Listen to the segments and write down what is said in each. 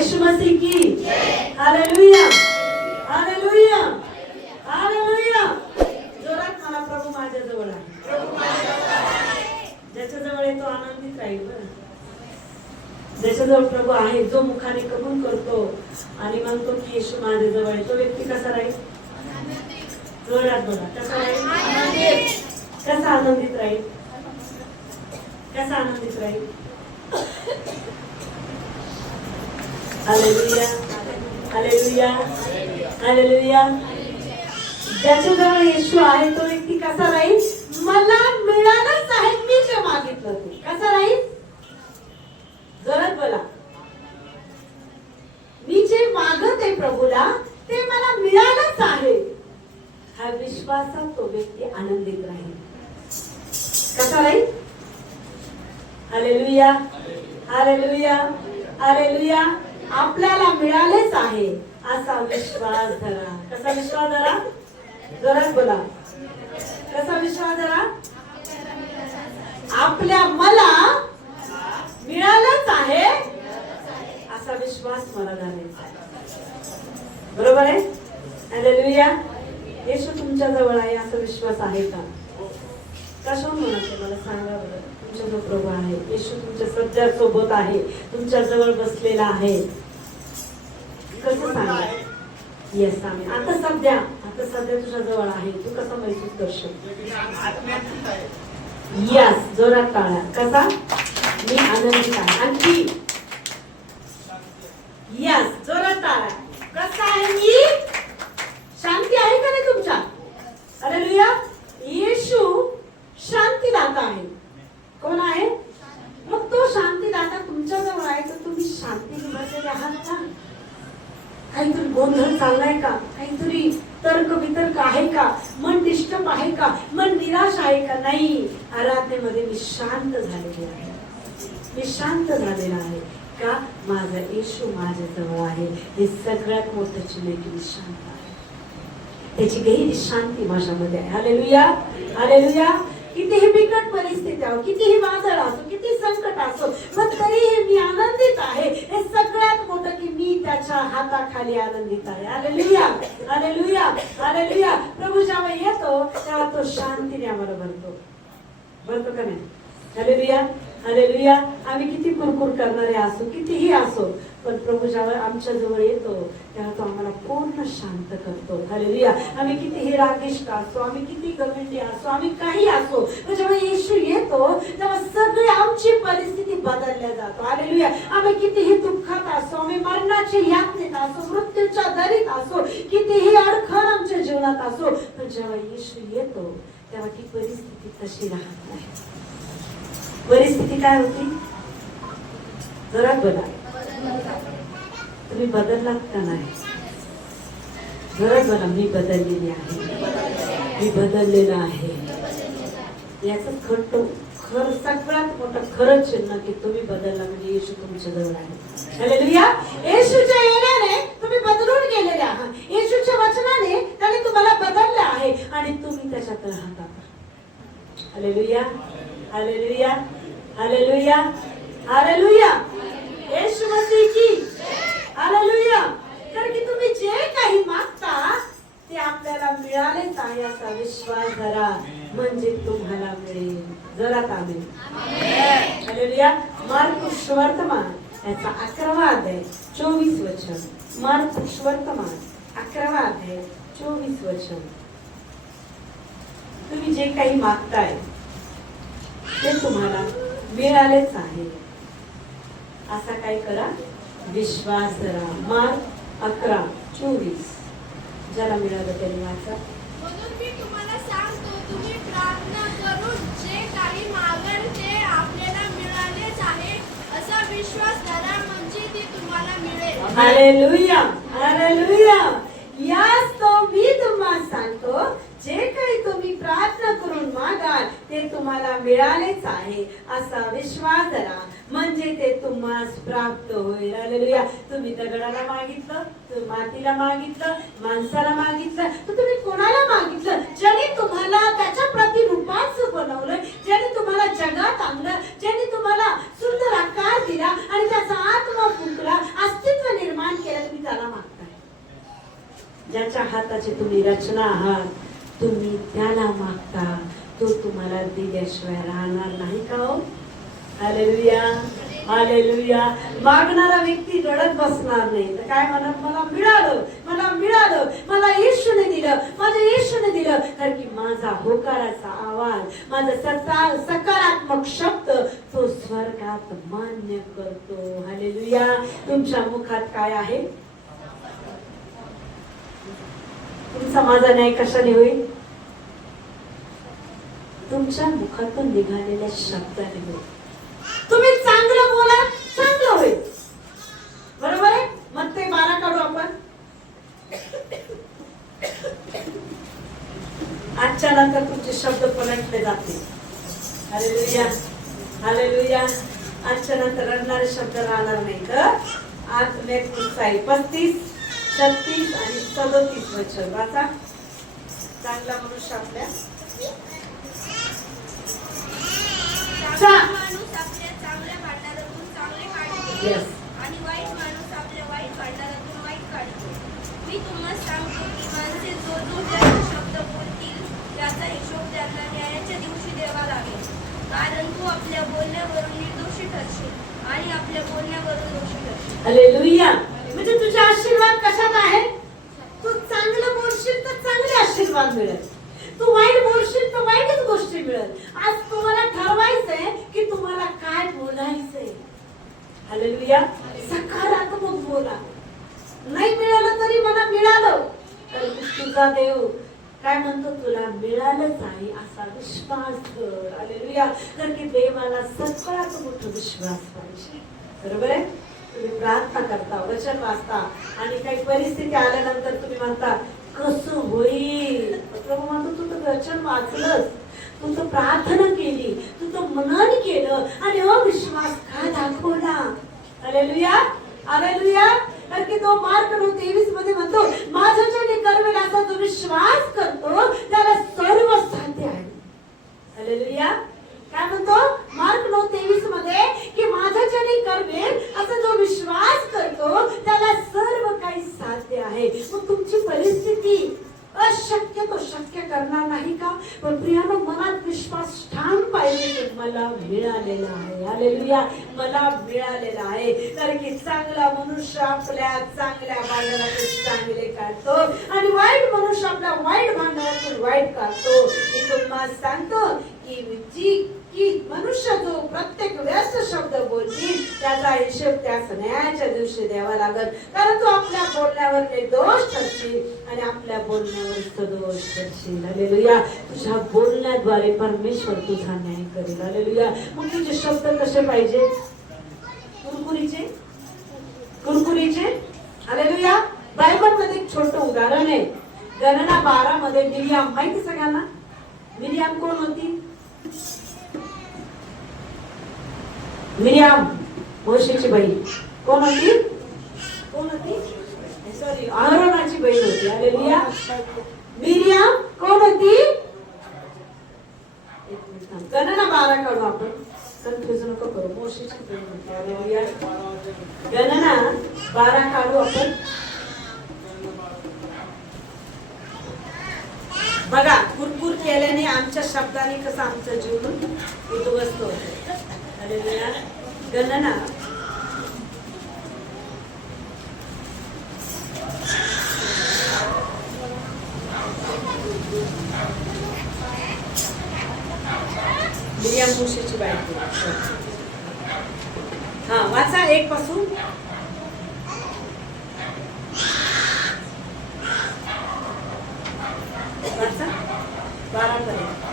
यीशु मसीह की hallelujah hallelujah hallelujah. जोरात मला प्रभू माझ्या जवळ आहे. ज्याच्या जवळ आहे तो आनंदित राहील. बरं, ज्याच्याजवळ प्रभू आहे, जो मुखाने कबूल करतो आणि म्हणतो की येशू माझ्या जवळ आहे, तो व्यक्ती कसा राहील? जोरात बोला, कसा राहील? कसा आनंदित राहील? कसा आनंदित राहील? Hallelujah hallelujah hallelujah. ज्याच्याजवळ येशू आहे तो व्यक्ती कसा राहील? मला मिळालंच आहे, मी जे मागितलं ते. कसा राहील? जोरात बोला. मी जे मागत आहे प्रभूला ते मला मिळालंच आहे, हा विश्वासात तो व्यक्ती आनंदित राहील. कसा राहील? Hallelujah hallelujah hallelujah. आपल्याला मिळालेच आहे असा विश्वास धरा. कसा विश्वास धरा? जोरात बोला. कसा विश्वास धरा? आपल्या मला मिळालंच आहे असा विश्वास मला धरायचा. बरोबर आहे? हालेलुया. येशू तुमच्या जवळ आहे असा विश्वास आहे का? कशावर म्हणायचं मला सांगा बरं. तुमच्या जो प्रभू आहे, येशू तुमच्या सध्या सोबत आहे, तुमच्या जवळ बसलेला आहे. कसं सांगा? येस, आम्ही आता सध्या तुझ्या जवळ आहे. तू कसा महसूस करशील? यस, जोरात टाळ्या. कसा? मी आनंदित आहे. आणखी यस, जोरात टाळ्या. कसा आहे? मी शांती आहे का नाही तुमच्या? हालेलुया. येशू शांतीदाता आहे. कोण आहे? मग तो शांतीदाता तुमच्या जवळ आहे तर तुम्ही शांतीने बसलेले आहात का? काहीतरी गोंधळ चाललाय का? काहीतरी तर्क वितर्क आहे का? मन डिस्टर्ब आहे का? मन निराश आहे का? नाही, आराधनेमध्ये मी शांत झालेले आहे. मी शांत झालेला आहे का? माझा येशू माझ्या जवळ आहे. हे सगळ्यात मोठं चिन्ह की मी शांत आहे. त्याची गहिरी शांती माझ्यामध्ये आहे. Hallelujah hallelujah. कितीही बिकट परिस्थिती असो, कितीही वादळ असो, किती संकट असो, मग तरीही मी आनंदित आहे. हे सगळ्यात मोठं की मी त्याच्या हाताखाली आनंदित आहे. Hallelujah hallelujah hallelujah. प्रभू जेव्हा येतो तेव्हा तो शांतीने आम्हाला भरतो का नाही? Hallelujah hallelujah. आम्ही किती कुरकुर करणारे असो, कितीही असो, पण प्रभू जेव्हा आमच्या जवळ येतो तेव्हा तो आम्हाला पूर्ण शांत करतो. हालेलुया. आम्ही कितीही रागिष्ट असो, आम्ही किती घमंडी असो, आम्ही काही असो, पण जेव्हा येशू येतो तेव्हा सगळी आमची परिस्थिती बदलल्या जातो. हालेलुया. आम्ही कितीही दुःखात असो, आम्ही मरणाची यातनेत असो, मृत्यूच्या दरीत असो, कितीही अडखळ आमच्या जीवनात असो, पण जेव्हा येशू येतो तेव्हा ती परिस्थिती तशी राहत नाही. परिस्थिती काय होती? जरा बघा, तुम्ही बदललात का नाही? जरा बघा, मी बदललेली आहे, मी बदललेला आहे. याचं खरं सगळ्यात मोठं खरं चिन्ह की तुम्ही बदलला म्हणजे येशू तुमच्या जवळ आहे. हालेलुया. येशूच्या येण्याने तुम्ही बदलून गेलेले आहात. येशूच्या वचनाने त्याने तुम्हाला बदलले आहे आणि तुम्ही त्याच्यात राहता. Hallelujah hallelujah hallelujah hallelujah. येशू मसीह की हालेलुया. तर की तुम्ही जे काही मागता ते आपल्याला मिळालेच आहे असा विश्वास धरा, म्हणजे तुम्हाला मिळेल. जरा आमेन. हालेलुया. मार्कुस सुवर्तमान याचा 11वा अध्याय 24 वचन. मार्कुस सुवर्तमान 11वा अध्याय 24 वचन. तुम्ही जे काही मागताय ते तुम्हाला मिळालेच आहे असा काय करा? विश्वास धरा. मार्क 11:24. ज्याला मिळालं त्यांनी वाचा. म्हणून मी तुम्हाला सांगतो, तुम्ही प्रार्थना करून जे काही मागाल ते आपल्याला मिळालेच आहे असा विश्वास धरा, म्हणजे ते तुम्हाला मिळेल. Hallelujah hallelujah. याच तो मी तुम्हाला सांगतो, जे काही तुम्ही प्रार्थना करून मागाल ते तुम्हाला मिळालेच आहे असा विश्वास धरा, म्हणजे ते तुम्हाला प्राप्त होईल. हालेलुया. तुम्ही दगडाला मागितलं, तुम्ही मातीला मागितलं, माणसाला मागितलं, तर तुम्ही कोणाला मागितलं? ज्याने तुम्हाला त्याच्या प्रतिरूपाचं बनवलं, ज्याने तुम्हाला जगात आणलं, ज्याने तुम्हाला सुंदर आकार दिला आणि त्याचा आत्मा फुंकला, अस्तित्व ज्याच्या हाताची तुम्ही रचना आहात, तुम्ही त्याला मागता, तो तुम्हाला दिल्याशिवाय राहणार नाही का हो? Hallelujah, hallelujah. मागणारा व्यक्ती रडत बसणार नाही, तर काय म्हणत, मला मिळालं, मला मिळालं, मला येशूने दिलं, माझ्या येशूने दिलं. कारण की माझा होकाराचा आवाज, माझा सकारात्मक शब्द तो स्वर्गात मान्य करतो. हालेलुया. तुमच्या मुखात काय आहे? तुमचा माझा न्याय कशाने होईल? तुमच्या मुखातून निघालेल्या शब्दाने होईल. तुम्ही चांगलं बोला, चांगलं होईल. बरोबर आहे? मग ते 12 काढू आपण. आजच्या नंतर तुमचे शब्द पलटले जातील. Hallelujah, hallelujah. आजच्या नंतर रडणारे शब्द राहणार नाही. तर आज नेक्स्ट आहे 35, 36 आणि 37 वचन वाचा. चांगला मनुष्य आपल्या माणूस आपल्या चांगल्या भांडारातून चांगले काढतो Yes. आणि वाईट माणूस आपल्या वाईट भांडारातून वाईट काढतो. मी तुम्हाला सांगतो की माणसे जो जास्त शब्द बोलतील त्याचा हिशोब त्यांना न्यायाच्या दिवशी द्यावा लागेल. कारण तू आपल्या बोलण्यावरून निर्दोषी ठरशील आणि आपल्या बोलण्यावरून दोषी ठरशील. हालेलुया. म्हणजे तुझे आशीर्वाद कशात आहे? तू चांगलं बोलशील तर चांगले आशीर्वाद मिळेल, तू वाईट बोलशील तर वाईटच गोष्टी मिळेल. आज तुम्हाला ठरवायचंय की तुम्हाला काय बोलायचंय. हालेलुया. सकारात्मक बोला. नाही मिळालं तरी मला मिळालं, कारण तुझा देव काय म्हणतो, तुला मिळालंच आहे असा विश्वास कर. हालेलुया. कारण की देवाला सगळ्यात मोठा विश्वास पाहिजे. बरोबर आहे? तुम्ही प्रार्थना करता, वचन वाचता आणि काही परिस्थिती आल्यानंतर तुम्ही म्हणता कसं होईल. प्रभू म्हणतो तू तर वचन वाचलंस, तू तर प्रार्थना केली, तू तर मनन केलं आणि अविश्वास का दाखवला. Hallelujah, hallelujah. कारण की तो मार्क 9:23 मध्ये म्हणतो, माझ्याच्याने करवेल असा जो विश्वास करतो त्याला सर्व साध्य आहे. हालेलुया. काय म्हणतो मार्क 9:23 मध्ये की माझ्याच्याने करवेल असा जो विश्वास करतो त्याला सर्व काही साध्य आहे. मग तुमची परिस्थिती अशक्य तो शक्य करणार नाही का? पण प्रियानो, मनात विश्वास ठाम पाहिजे की मला मिळालेला आहे. हालेलुया. मला मिळालेला आहे. कारण की चांगला मनुष्य आपल्या चांगल्या भांडणातून चांगले काढतो आणि वाईट मनुष्य आपल्या वाईट भांडणातून वाईट काढतो. मी तुम्हाला सांगतो की मनुष्य जो प्रत्येक व्यस्त शब्द बोलतील त्याचा हिशोब त्यास न्यायाच्या दिवशी द्यावा लागेल. कारण तो आपल्या बोलण्यावर निर्दोष ठरशील आणि आपल्या बोलण्यावर सदोष ठरशील. हालेलुया. तुझ्या बोलण्याद्वारे परमेश्वर तुझा न्याय करेल. हालेलुया. मग तुझे शब्द कसे पाहिजे? कुरकुरीचे, कुरकुरीचे. हालेलुया. बायबल मध्ये एक छोटं उदाहरण आहे. गणना 12 मध्ये मिरियाम, माहिती सगळ्यांना? मिरियाम कोण होती? मिरियाम मोशेची बहीण. कोण होती? कोण होती? सॉरी, अहरोनाची बहीण होती. हालेलुया. मिरियाम कोण होती? गणना 12 काढू आपण, कन्फ्युज नको करू. मोशेची बहीण होती. हालेलुया. गणना 12 काढू आपण. बघा, कुरकुर केल्याने आमच्या शब्दाने कसं आमचं जीवन उद्ध्वस्त होतं. हालेलुया. गणना 12 मोशेची बायको. हा, वाचा 1 पासून. वाचा 12 पर्यंत.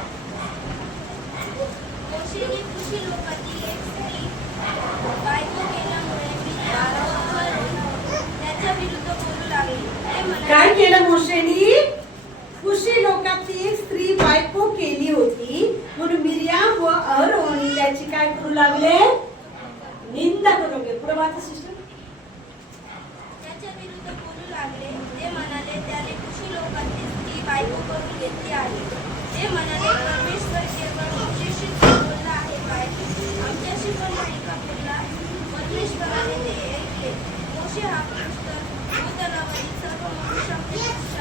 मोशेने कृषी लोकांची एक स्त्री बायको केल्यामुळे त्याच्या विरुद्ध बोलू लागले. काय केलं मोशेनी? खुशी लोकांची एक स्त्री बायको केली होती म्हणून मिरियाम व अहरोन त्याची काय करू लागले? निंदा करू लागले. पुढे वाचा सिस्टर. त्याच्या विरुद्ध बोलू लागले. ते म्हणाले त्याने खुशी लोकांची स्त्री बायको करून घेतली आहे. ते म्हणाले परमेश्वर केवळ मोशेशी बोलला आहे काय? आमच्याशी पण नाही का बोलला? परमेश्वराने ते ऐकले. मोशे हा पुरुष तर भूतलावरील सर्व मनुष्यांपैकी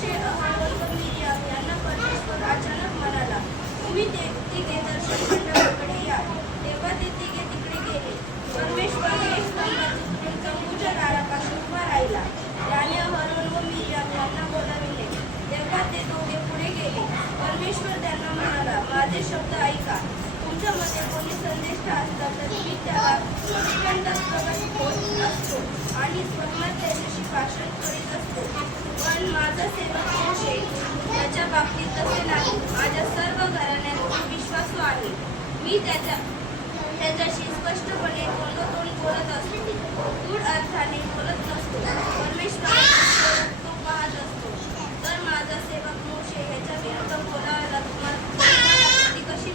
मोशे, अहरोन व मिर्याम यांना परमेश्वर अचानक म्हणाला, तुम्ही तिघे दर्शन मंडपाकडे या. तेव्हा ते तिघे तिकडे गेले. परमेश्वर मेघस्तंभात उतरून तंबूच्या दारापाशी उभा राहिला. त्याने अहरोन व मिर्याम यांना बोलाविले. तेव्हा ते दोघे पुढे गेले. परमेश्वर त्यांना म्हणाला, माझे शब्द ऐका. तुमच्यामध्ये कोणी संदेष्ट असतात तर मी त्याला प्रचंड प्रगट होत असतो आणि स्वतः त्याच्याशी भाषण करीत असतो. पण माझा सेवक मोशे त्याच्या बाबतीत तसे नाही. माझ्या सर्व घराण्यात तो विश्वासू आहे. मी त्याच्याशी स्पष्टपणे तोंडोतोंड बोलत असतो. गूढ अर्थाने बोलत नसतो. परमेश्वराचे तो पाहत असतो. तर माझा सेवक मोशे ह्याच्या विरुद्ध बोलायला तुम्हाला भीती कशी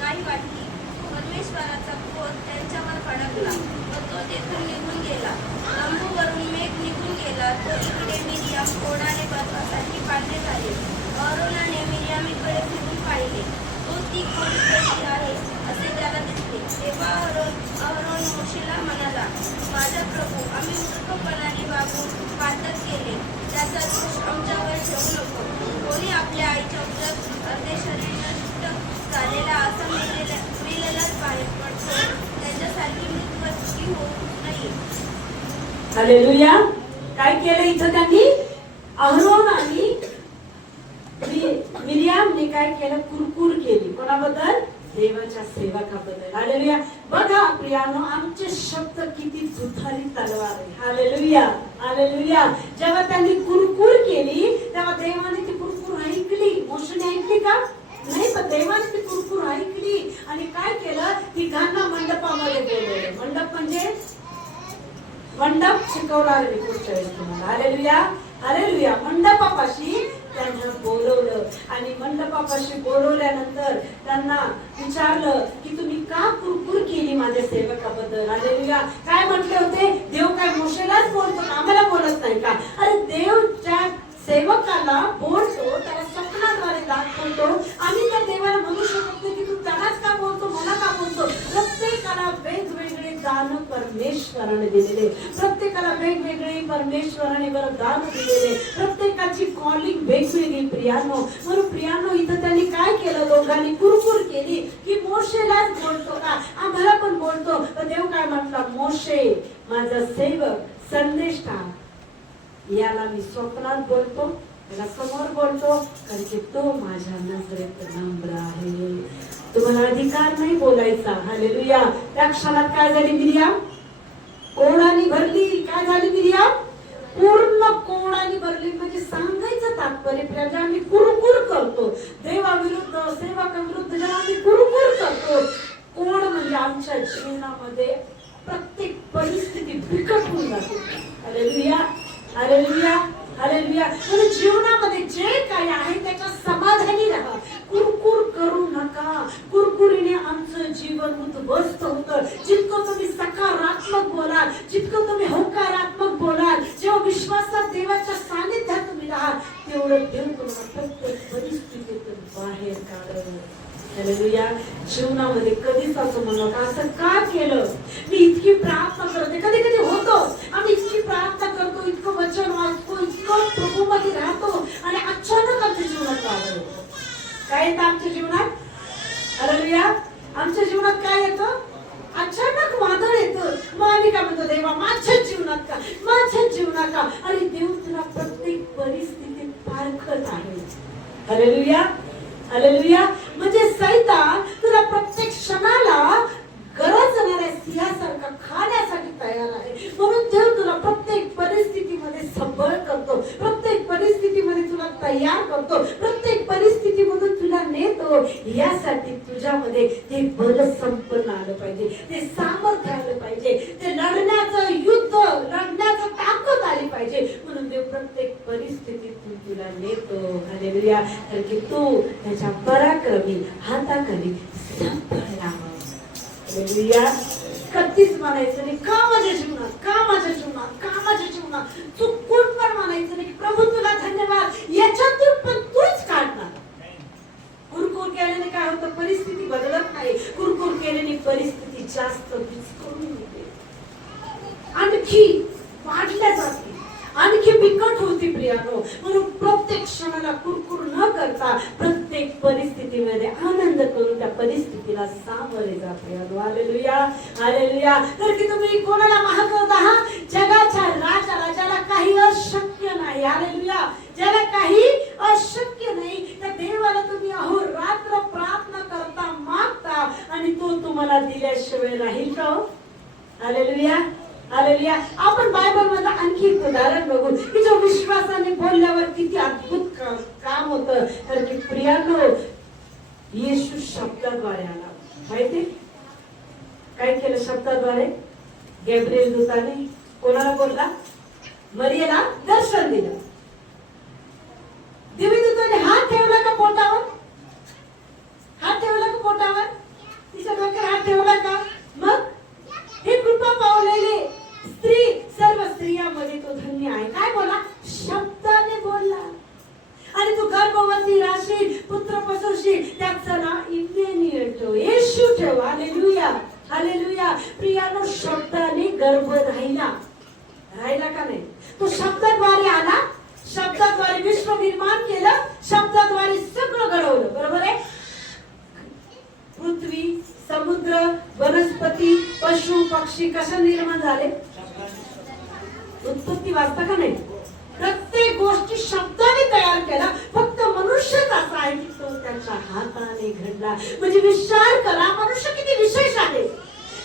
नाही वाटली? परमेश्वराचा क्रोध त्यांच्यावर भडकला व तो तेथून निघून गेला. तंबूवरून मेघ निघून गेला. तो इकडे मिर्याम कोडाने बर्फासाठी पांढरे झाले. अहरोनाने मिर्यामीकडे फिरून पाहिले. तो ती कोण कशी आहे असे त्याला दिसले. तेव्हा अहरोन मोशेला म्हणाला, माझा प्रभू, आम्ही मूर्खपणाने वागून पातक केले. त्याचा दोष आमच्यावर ठेवू नको. कोणी आपल्या आईच्या उदरात अर्धे शरीर नष्ट झालेला असा मेलेलाच बाहेर पडतो. त्याच्यासारखी मृत्यूवृत्ती होऊ नये. हालेलुया. काय केलं इथं त्यांनी? अहरोन आणि मिर्यामने काय केलं? कुरकुर केली. कोणाबद्दल? देवाच्या सेवकाबद्दल. हालेलुया. बघा प्रियानो, आमचे शब्द किती दुधारी तलवार आहे. Hallelujah, hallelujah. जेव्हा त्यांनी कुरकुर केली तेव्हा देवाने ती कुरकुर ऐकली. मोशेने ऐकली का? नाही, पण देवाने ती कुरकुर ऐकली आणि काय केलं? तिघांना मंडपामध्ये बोलवलं. मंडप म्हणजे मंडप शिकवणार मी पुढच्या वेळेस तुम्हाला. Hallelujah, hallelujah. मंडपापाशी त्यांना बोलवलं आणि मंडपापाशी बोलवल्यानंतर त्यांना विचारलं की तुम्ही का कुरकुर केली माझ्या सेवकाबद्दल? हालेलुया. काय म्हटले होते? देव काय मोशेलाच बोलतो का? आम्हाला बोलत नाही का? अरे देव ज्या सेवकाला बोलतो त्याला स्वप्नाद्वारे दाखवतो. आम्ही त्या देवाला म्हणू शकत नाही की तू त्यालाच का बोलतो, मला का बोलतो? प्रत्येकाला वेगवेगळे दान परमेश्वराने दिलेले. प्रत्येकाला वेगवेगळे परमेश्वराने दान दिलेले. प्रत्येकाची कॉलिंग वेगवेगळी प्रियानो. म्हणून प्रियानो, इथं त्यांनी काय केलं? दोघांनी कुरकुर केली की मोशेलाच बोलतो का? आम्हाला पण बोलतो. तर देव काय म्हटला? मोशे माझा सेवक संदेष्टा, याला मी स्वप्नात बोलतो, त्याला समोर बोलतो, कारण की तो माझ्या नजरेत नम्र आहे. तुम्हाला अधिकार नाही बोलायचा. हालेलुया. त्या क्षणात काय झाली? मिर्याम कोडाने भरली. काय झाली? मिर्याम पूर्ण कोडाने भरली. म्हणजे सांगायचं तात्पर्य, जेव्हा आम्ही कुरकुर करतो देवाविरुद्ध, सेवकाविरुद्ध, जेव्हा आम्ही कुरकुर करतो, कोड म्हणजे आमच्या जीवनामध्ये प्रत्येक परिस्थिती बिकट होऊन जाते. Hallelujah, hallelujah, hallelujah. म्हणजे जीवनामध्ये जे काही आहे त्याच्या समाधानी राहा. कुरकुर करू नका. कुरकुरीने आमचं जीवन उद्ध्वस्त होतं. जितकं तुम्ही सकारात्मक बोलाल, जितकं तुम्ही होकारात्मक बोलाल, जेव्हा विश्वासात देवाच्या सानिध्यात तुम्ही राहाल, तेवढं देव तुम्हाला प्रत्येक परिस्थितीतून बाहेर काढेल. हालेलुया. जीवनामध्ये कधीच असं म्हणू नका, असं का केलं? मी इतकी प्रार्थना करते. कधी कधी होतो आम्ही इतकी प्रार्थना करतो, इतकं वचन वाचतो, इतकं प्रभूमध्ये राहतो आणि अचानक आमच्या जीवनात वादळ येतो. काय येतं आमच्या जीवनात? हालेलुया. आमच्या जीवनात काय येतं? अचानक वादळ येतं. मग आम्ही काय म्हणतो? देवा माझ्या जीवनात का, माझ्या जीवनात का? आणि देव तुला प्रत्येक परिस्थितीत पारखत आहे. Hallelujah, hallelujah. म्हणजे सैतान तुला प्रत्येक क्षणाला गरजणाऱ्या सिंहासारखा खाण्यासाठी तयार आहे. म्हणून देव तुला प्रत्येक परिस्थितीमध्ये सबळ करतो, प्रत्येक परिस्थितीमध्ये तुला तयार करतो, प्रत्येक परिस्थितीमधून तुला नेतो. यासाठी तुझ्यामध्ये ते बल संपन्न आलं पाहिजे, ते सामर्थ्य आलं पाहिजे, ते लढण्याचं युद्ध, लढण्याचं ताकद आली पाहिजे. म्हणून देव प्रत्येक परिस्थितीतून तुला नेतो. हालेलुया. कारण की तू त्याच्या पराक्रमी हाताखाली संपला. हालेलुया. कधीच म्हणायचं नाही का माझ्या जीवनात, का माझ्या जीवनात, का माझ्या जीवनात. चुकून पण म्हणायचं नाही प्रभू तुला धन्यवाद, याच्यातून पण तूच काढणार. कुरकुर केल्याने काय होतं? परिस्थिती बदलत नाही. कुरकुर केल्याने परिस्थिती जास्त विस्कळून येते, आणखी वाढल्या जाते, आणखी बिकट होती प्रियानो. म्हणून प्रत्येक कोणाला कुरकुर न करता प्रत्येक परिस्थितीमध्ये आनंद करून त्या परिस्थितीला सामोरे जाते. Hallelujah, hallelujah. तर की तुम्ही कोणाला मागवत आहात? जगाच्या राजाला, ज्याला काही अशक्य नाही. हालेलुया, ज्याला काही अशक्य नाही त्या देवाला तुम्ही अहोरात्र प्रार्थना करता, मागता आणि तो तुम्हाला दिल्याशिवाय राहील का? Hallelujah, hallelujah. आपण बायबल मध्ये आणखी एक उदाहरण बघू की जो विश्वासाने बोलल्यावर किती अद्भुत काम होतं. तर की प्रियांनो, येशू शब्दाद्वारे आला. माहिती काय केलं शब्दाद्वारे? गॅब्रिएल दूताने कोणाला बोलला? मरियेला दर्शन दिलं. देवीदूताने हात ठेवला का पोटावर? हात ठेवला का पोटावर? तिच्या डोक्यावर हात ठेवला का? मग हे कृपा पावलेले स्त्री सर्व स्त्रियांमध्ये तो धन्य आहे. काय बोला? शब्दाने बोलला. आणि तू गर्भवती राशील, पुत्र पसरशील, त्याचं नाव इम्मॅन्युएल ठेव, येशू ठेव. Hallelujah, hallelujah. प्रियानो, शब्दाने गर्भ राहिला का नाही? तो शब्दाद्वारे आला, शब्दाद्वारे विश्व निर्माण केलं, शब्दाद्वारे सगळं घडवलं. बरोबर आहे? पृथ्वी, समुद्र, वनस्पती, पशु, पक्षी कशा निर्माण झाले? उत्पत्ती वाचता का नाही? प्रत्येक गोष्टी शब्दाने तयार केला. फक्त मनुष्यच असा आहे की तो त्याच्या हाताने घडला. म्हणजे विचार करा, मनुष्य किती विशेष आहे,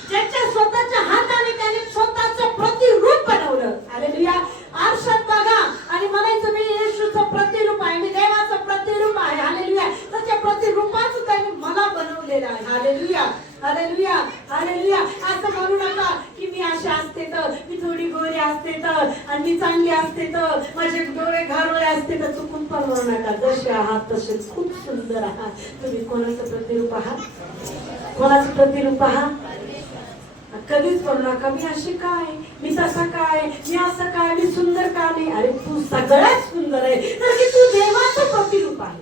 ज्याच्या स्वतःच्या हाताने त्याने स्वतःचं प्रतिरूप बनवलं. हालेलुया. आरशात बघा आणि म्हणायचं मी येशूचं प्रतिरूप आहे, मी देवाचं प्रतिरूप आहे. हालेलुया. त्याच्या प्रतिरूपाचं त्याने मला बनवलेलं आहे. Hallelujah, hallelujah, hallelujah. असं म्हणू नका की मी अशी असते तर, मी थोडी गोरी असते तर, आणि मी चांगली असते तर, माझे डोळे घारोळे असते तर. चुकून पण म्हणू नका. जसे आहात तसे खूप सुंदर आहात. तुम्ही कोणाचं प्रतिरूप आहात? कोणाचं प्रतिरूप आहात? कधीच म्हणू नका मी अशी काय, मी तसा काय, मी असं काय, मी सुंदर का नाही. अरे तू सगळ्यात सुंदर आहे, तर की तू देवाचं प्रतिरूप आहे.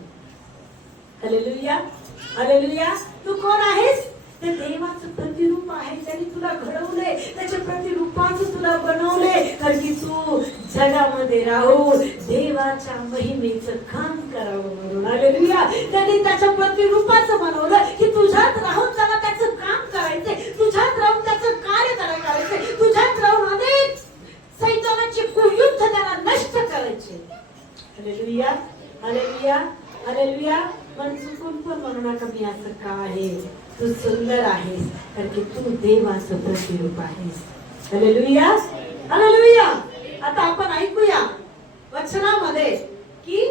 Hallelujah, hallelujah. तू कोण आहेस? ते देवाचं प्रतिरूप आहे. त्याने तुला घडवलंय, त्याच्या प्रतिरूपाचं तुला बनवलंय. तर की तू जगामध्ये राहून देवाच्या महिमेचं काम करावं म्हणून. हालेलुया. त्याने त्याच्या प्रतिरूपाचं बनवलं की तुझ्यात राहून त्याला त्याचं काम करायचंय, तुझ्यात राहून त्याचं कार्य करायचंय, तुझ्यात राहून अनेक सैतानाची कुयुद्ध त्याला नष्ट करायचे. Hallelujah, hallelujah, hallelujah. पण चुकून पण म्हणू नका मी असं का आहे. तू सुंदर आहेस, कारण की तू देवाचं प्रतिरूप आहेस. Hallelujah, hallelujah. आता आपण ऐकूया वचनामध्ये की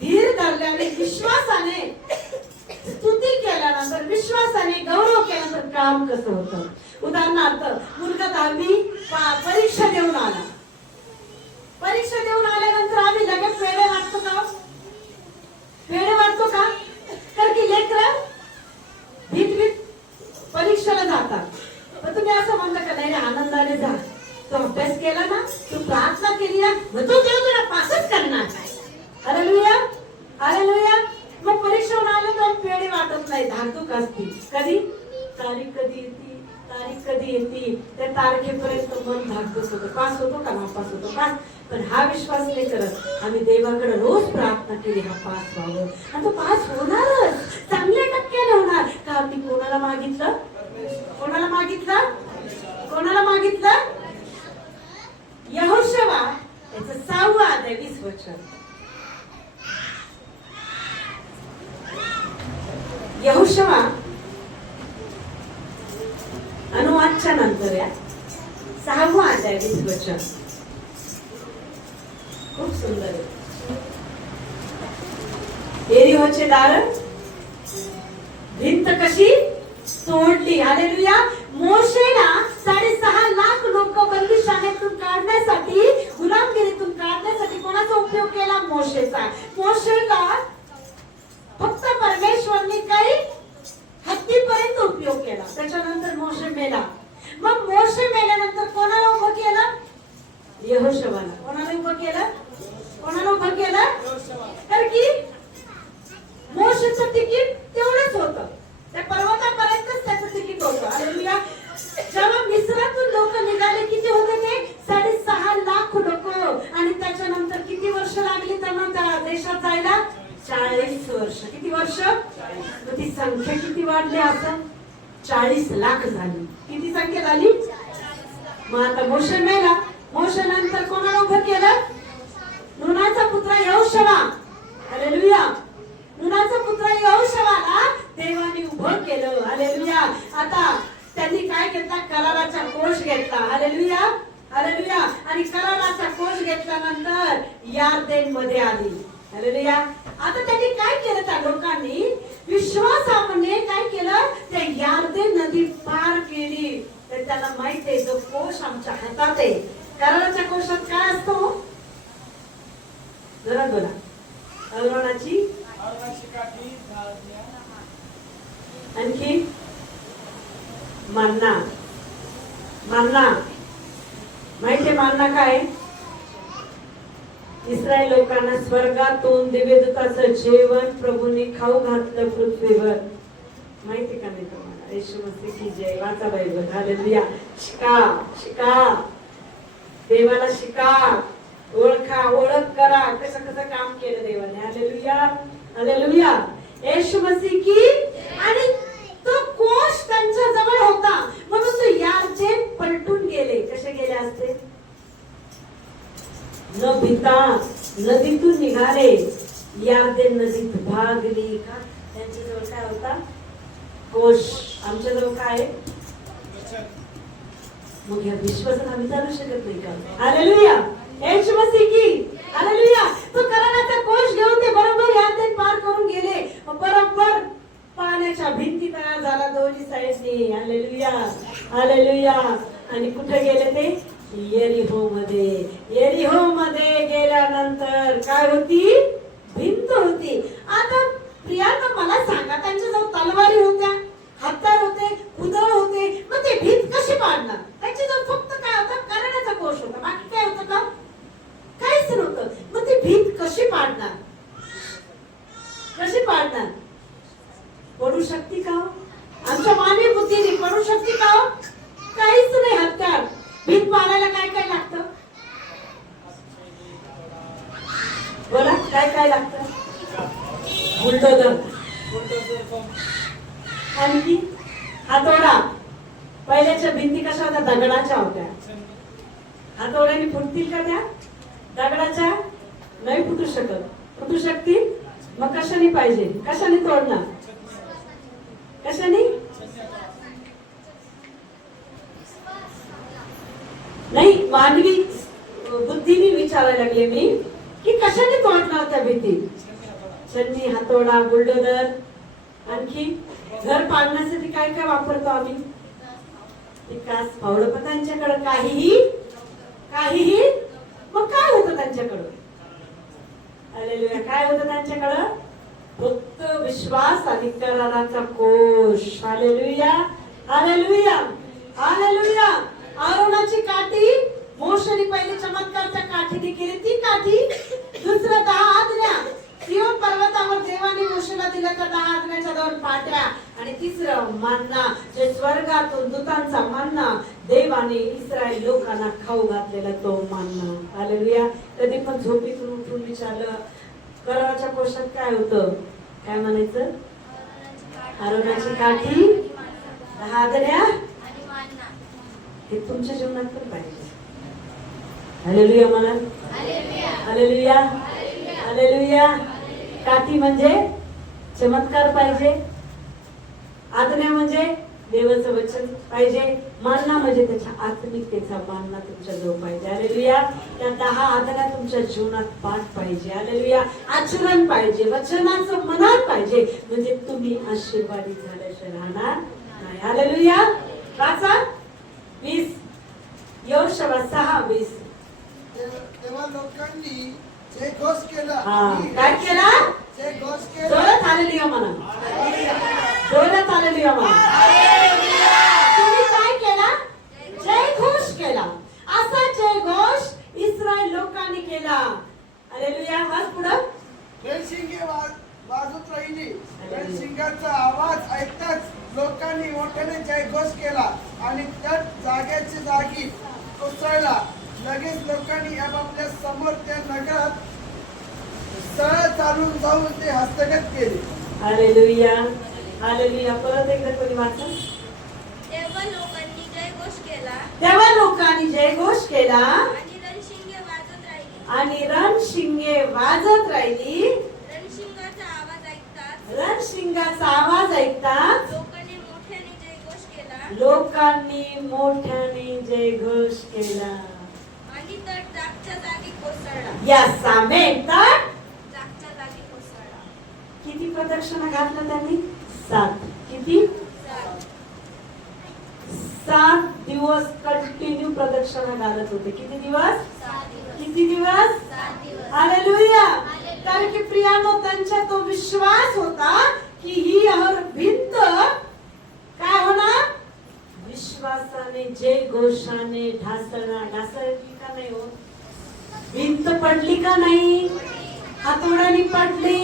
धीर धरल्याने, विश्वासाने स्तुती केल्यानंतर, विश्वासाने गौरव केल्यानंतर काम कसं होतं. उदाहरणार्थ मुलगा 10वी परीक्षा देऊन आला. परीक्षा देऊन आल्यानंतर आम्ही लगेच वेळे वाटतो का? वेळे वाटतो का? तर की लेकरं भीत परीक्षेला जातात. पण तुम्ही असं म्हणता का नाही आनंदाने जा, तो अभ्यास केला ना, तू प्रार्थना केली ना, मग तो देव तुला पासच करणार. Hallelujah, hallelujah. मग परीक्षेहून आले तर पेढे वाटत नाही, धाकधूक असते. कधी तारीख कधी येते, तारीख कधी येते, त्या तारखेपर्यंत मन धाकधूक होतं. पास होतो का नापास होतो पास. पण हा विश्वास नाही करत. आम्ही देवाकडे रोज प्रार्थना केली हा पास व्हावं, आणि तो पास होणारच, चांगल्या टक्क्याने होणार. का मी कोणाला मागितलं? कोणाला मागितलं? कोणाला मागितलं? यहोशुआ याचं 6वा अध्याय 20 वचन. यहोशुआ अनुवादच्या नंतर या 6वा अध्याय 20 वचन. खूप सुंदर आहे. एरिहोचे दार भिंत कशी तोडली. हालेलुया. मोशेला 6.5 लाख लोक बंदिशानेतून काढण्यासाठी, गुलामगिरीतून काढण्यासाठी कोणाचा उपयोग केला? मोशेचा. मोशेला फक्त परमेश्वरने काही हद्दीपर्यंत उपयोग केला. त्याच्यानंतर मोशे मेला. मग मोशे मेल्यानंतर कोणाला उभं केलं? यहोशुआला. कोणाला उभं केलं? कोणाला उभं केलं? तर की मोशेचं तिकीट तेवढंच होतं, त्या पर्वतापर्यंतच त्याचं तिकीट होतं. हालेलुया. जेव्हा मिस्रातून लोक संख्या किती वाढली असं 40 लाख झाली. किती संख्या झाली? मग आता मोशे मेला. मोशे नंतर कोणाला उभं केलं? नूनाचा पुत्र यहोशवा. हालेलुया. नूनाचा पुत्र यहोशवाला देवाने उभं केलं. हालेलुया. आता त्यांनी काय घेतला? कराराचा कोष घेतला. हालेलुया. हालेलुया. आणि कराराचा कोष घेतल्यानंतर यार्देन मध्ये आली. हालेलुया. आता त्यांनी काय केलं? त्या लोकांनी विश्वासाने काय केलं? ते यार्देन नदी पार केली. तर त्याला माहित आहे जो कोश आमच्या हातात आहे. कराराच्या कोशात काय असतो? जरा बोला. अरोनाची आणखी मन्ना. मन्ना माहितीये मन्ना काय? इस्रायल लोकांना स्वर्गातून दिव्यदूताचं जेवण प्रभूने खाऊ घातलं पृथ्वीवर. माहिती का नाही तुम्हाला? येशू मसीह की जय. वाचा बायबल. हालेलुया. शिका शिका, देवाला शिका, ओळखा, ओळख करा कसं कसं काम केलं देवाने. हालेलुया. हालेलुया. येशू मसीह की. आणि तो कोश त्यांच्या जवळ होता म्हणून तो यार्देन पलटून गेले. कसे गेले असते? न भिता नदीतून निघाले. यार्देन नदीत भागली. का? त्यांच्याजवळ काय होता? कोश. आमच्याजवळ काय? मग या विश्वासाला आम्ही चालू शकत नाही का? हालेलुया. येशू मसीह की. हालेलुया. तो कराराचा कोश घेऊन ते बरोबर यार्देन पार करून गेले. बरोबर पाण्याच्या भिंती तयार झाला दोन्ही साईडनी. हालेलुया. हालेलुया. आणि कुठे गेले ते? येरिहो मध्ये. येरिहो मध्ये गेल्यानंतर काय होती? भिंत होती. आता प्रिया मला सांगा, त्यांच्याजवळ तलवारी होत्या, हत्यार होते, कुदळ होते, मग ते भीत कशी पाडणार? त्यांच्याजवळ फक्त काय होतं? कराराचा कोश होता. बाकी काय होतं का? काहीच नव्हतं. मग ती भीत कशी पाडणार? कशी पाडणार? पडू शकते का? आमच्या मानवी बुद्धीने पडू शकते का? काहीच नाही. हत्यार भीत पाडायला काय काय लागतं? बोला. काय काय लागतं? बुलडोजर. आणखी हातोडा. पहिल्याच्या भिंती कशा होत्या? दगडाच्या होत्या. हातोड्याने फुटतील का त्या? दगडाच्या नाही फुटू शकत. फुटू शकतील? मग कशाने पाहिजे? कशाने तोडणार? कशाने? नाही, मानवी बुद्धीने विचारायला लागले मी की कशाने तोडणार त्या भीती? छन्नी, हातोडा, बुलडोजर. आणखी घर पाडण्यासाठी काय काय वापरतो आम्ही? विकास फावडं. पण त्यांच्याकडे काहीही काहीही. मग काय होतं त्यांच्याकडं? हालेलुया. काय होतं त्यांच्याकडं? फक्त विश्वास आणि कराराचा कोश. हालेलुया. हालेलुया. हालेलुया. आरोनाची काठी मोशेने पहिली चमत्कारच्या काठीने केली. ती काठी. दुसरं 10 आज्ञा सियोन पर्वतावर देवाने मोशेला दिल्या त्या 10 आज्ञाच्या 2 पाट्या. आणि तिसरं मन्ना, जे स्वर्गातून दूतांचा मन्ना देवाने इस्रायल लोकांना खाऊ घातलेला तो मन्ना. हालेलुया. कधी पण झोपेतून उठून विचारलं कराराच्या कोशात काय होतं? काय म्हणायचं? आरोनाची काठी, 10 आज्ञा. हे तुमच्या जीवनात पण पाहिजे. हालेलुया. मला हालेलुया. हालेलुया. काठी म्हणजे चमत्कार पाहिजे. आज्ञा म्हणजे देवाचं वचन पाहिजे. मानना म्हणजे त्याच्या आत्मिकतेचा मानना तुमच्या जवळ पाहिजे. हालेलुया. त्या 10 आज्ञा तुमच्या जीवनात पाठ पाहिजे. हालेलुया. आचरण पाहिजे. वचनाचं मनात पाहिजे. म्हणजे तुम्ही आशीर्वादित झाल्याशिवाय राहणार नाही. हालेलुया. वाचा 20 यहोशवा 6:20. तेव्हा लोकांनी जे घोष केला. काय केला? जे घोष केला. जोरात हालेलुया म्हणा. जोरात हालेलुया म्हणा. तुम्ही काय केला? जय घोष केला. असा जय घोष इस्रायल लोकांनी केला. हालेलुया. वाच पुढं. बेलशिंगे वाजत राहिली. बेलशिंगाचा आवाज ऐकताच लोकांनी मोठ्याने जयघोष केला आणि त्या जागेची जागी कोसळला. लगेच लोकांनी आपापल्या समोर त्या नगरात सरळ चालून जाऊन ते हस्तगत केले. हालेलुया. हालेलुया. परत एकदा कोणी वाचा. तेव्हा लोकांनी जयघोष केला तेव्हा लोकांनी जयघोष केला आणि रणशिंगे वाजत राहिली. आणि रणशिंगे वाजत राहिली. रणशिंगाचा आवाज ऐकताच रणशिंगाचा आवाज ऐकताच लोकांनी मोठ्याने जयघोष केला लोकांनी मोठ्याने जयघोष केला. आणि तट जागच्या जागी कोसळला. Yes amen. तर जागच्या जागी कोसळला. किती प्रदक्षिणा घातल्या त्यांनी? 7. किती? 7 दिवस कंटिन्यू प्रदक्षिणा घालत होते. किती दिवस? 7 दिवस. किती दिवस? 7 दिवस. हालेलुया. कारण की प्रियानो त्यांचा तो विश्वास होता की ही भिंत काय होणार? विश्वासाने जय घोषाने ढासळली का नाही हो? भिंत पडली का नाही? हातोड्याने पडली,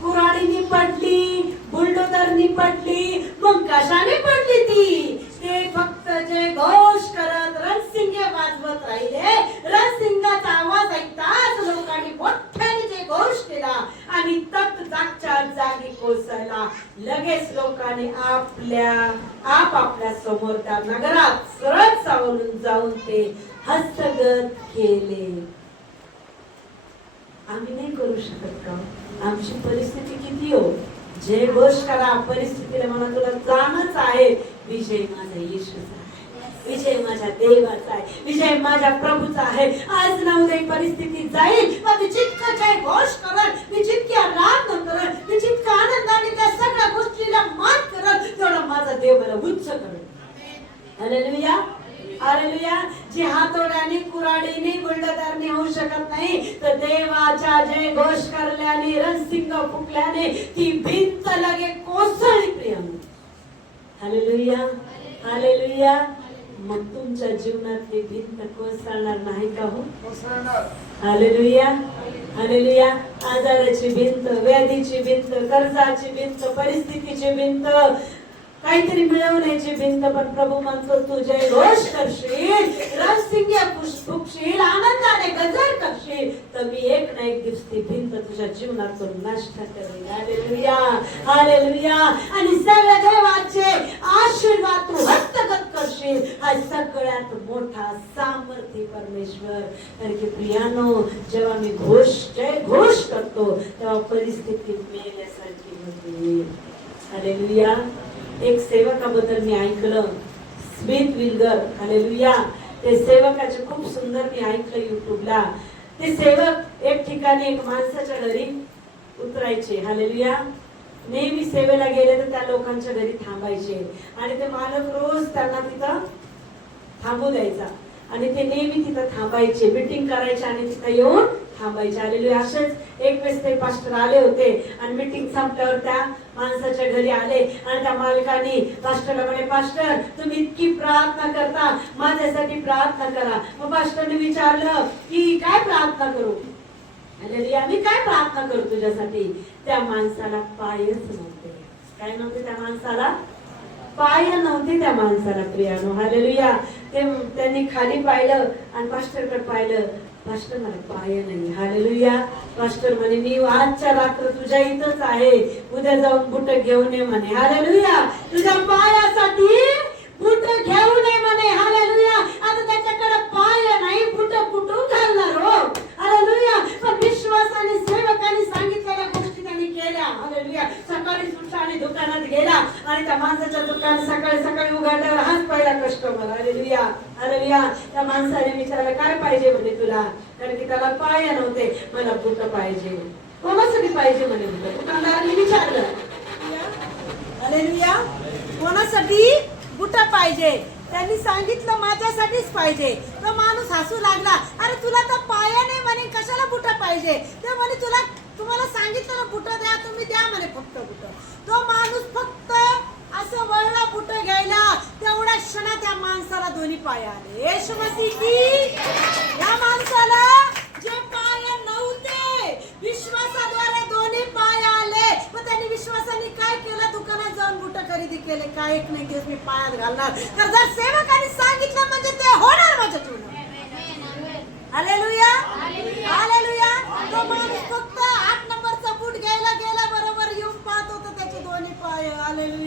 कुऱ्हाडीने पडली, बुलडोझरनी पडली, मग कशाने पडली ती? ते फक्त जय घोष करत रणसिंगे वाजवत राहिले. रणसिंगाचा आवाज ऐकताच लोकांनी मोठ्याने जय घोष केला आणि तट जागच्या जागी कोसळला. लगेच लोकांनी आपापल्या समोर त्या नगरात सरळ चालून जाऊन ते हस्तगत केले. आम्ही नाही करू शकत का? आमची परिस्थिती किती हो? जय घोष करा. परिस्थितीला म्हणा तुला जाणच आहे. विजय माझा येशूचा आहे, विजय माझ्या देवाचा आहे, विजय माझ्या प्रभूचा आहे. आज ना उद्या परिस्थिती जाईल, पण मी जितकं जय घोष करल, मी जितकी आराधना करल, मी जितका आनंदाने त्या सगळ्या गोष्टीला मान करल, तेवढा माझा देव मला उच्च करेल. हालेलुया. हालेलुया. जे हातोड्याने कुऱ्हाडीने बुलडोझरने होऊ शकत नाही, तर देवाच्या जय घोष करल्याने रणसिंग फुकल्याने ती भिंत लगे कोसळली. प्रियानो, हालेलुया. हालेलुया. मग तुमच्या जीवनातली भिंत कोसळणार नाही का हो? हालेलुया. हालेलुया. आजाराची भिंत, व्याधीची भिंत, कर्जाची भिंत, परिस्थितीची भिंत, काहीतरी मिळवण्याची भिंत, पण प्रभू म्हणतो तू जय घोष करशील, रणसिंगे फुकशील, आनंदाने गजर करशील, तर मी एक ना एक दिवस ती भिंत तुझ्या जीवनातून नष्ट करेन. हालेलुया. हालेलुया. आणि सगळ्या देवाचे आशीर्वाद तू हस्तगत करशील. हा सगळ्यात मोठा सामर्थ्य परमेश्वर. कारण की प्रियानो, जेव्हा मी जय घोष करतो तेव्हा परिस्थिती मेल्यासारखी होते. हालेलुया. एक सेवकाबद्दल मी ऐकलं, स्मिथ विल्गर. हालेलुया. ते सेवकाचे खूप सुंदर मी ऐकलं युट्यूबला. ते सेवक एक ठिकाणी एक माणसाच्या घरी उतरायचे. हालेलुया. नेहमी सेवेला गेले तर त्या लोकांच्या घरी थांबायचे आणि ते मालक रोज त्यांना तिथं थांबू द्यायचा आणि ते नेहमी तिथं थांबायचे, मीटिंग करायचे आणि तिथं येऊन थांबायचे. हालेलुया. असेच एक वेळेस ते पास्टर आले होते आणि मीटिंग संपल्यावर त्या माणसाच्या घरी आले आणि त्या मालकाने पास्टरला म्हणे, पास्टर तुम्ही इतकी प्रार्थना करता, माझ्यासाठी प्रार्थना करा. मग पास्टरने विचारलं की काय प्रार्थना करू? हालेलुया. मी काय प्रार्थना करू तुझ्यासाठी? त्या माणसाला पायच नव्हते. काय नव्हते त्या माणसाला? पाय नव्हते त्या माणसाला. प्रियानो, हालेलुया. त्यांनी खाली पाहिलं आणि पास्टरकडे पाहिलं. पास्टर मला पाय नाही. हालेलुया. पास्टर म्हणे, मी आजच्या रात्र तुझ्या इथंच आहे, उद्या जाऊन बुट घेऊन ये म्हणे. हालेलुया. तुझ्या पायासाठी बुट घेऊन ये म्हणे. हालेलुया. आता त्याच्याकडे पाय नाही, बुट कुठून घालणार हो? हालेलुया. पण विश्वासाने सेवकाने सांगितलेल्या गोष्टी त्यांनी केल्या. हालेलुया. सकाळी सुटाने दुकानात गेला आणि त्या माणसाच्या दुकान सकाळी सकाळी उघडल्यावर हाच पहिला कस्टमर. हालेलुया. हालेलुया. त्या माणसाने विचारलं, काय पाहिजे म्हणे तुला? कारण की त्याला पाय नव्हते. मला बुट पाहिजे. कोणासाठी पाहिजे म्हणे बुट? दुकानदारांनी विचारलं. हालेलुया. कोणासाठी बुट पाहिजे? त्यांनी सांगितलं माझ्यासाठीच पाहिजे. तो माणूस हसू लागला, अरे तुला तर पाया नाही म्हणे, कशाला बुट पाहिजे? ते म्हणे तुम्हाला सांगितलं ना बुट द्या, तुम्ही द्या म्हणे फक्त बुट. तो माणूस फक्त असं वळला बुट घ्यायला, तेवढ्या क्षणात त्या माणसाला दोन्ही पाय आले. येशू मसीह की. या माणसाला जे पाय नव्हते, विश्वासाद्वारे दोन्ही पाय आले. मग त्यांनी विश्वासाने काय केलं? दुकानात जाऊन बुट खरेदी केले. काय एक नाही दिवस मी पायात घालणार. तर जर सेवकाने सांगितलं म्हणजे ते होणार माझ्या जीवनात. हालेलुया. हालेलुया. तो माणूस फक्त 8 नंबरचा बूट घ्यायला गेला, बरोबर येऊन पाहत होता त्याचे दोन्ही पाय. हालेलुया.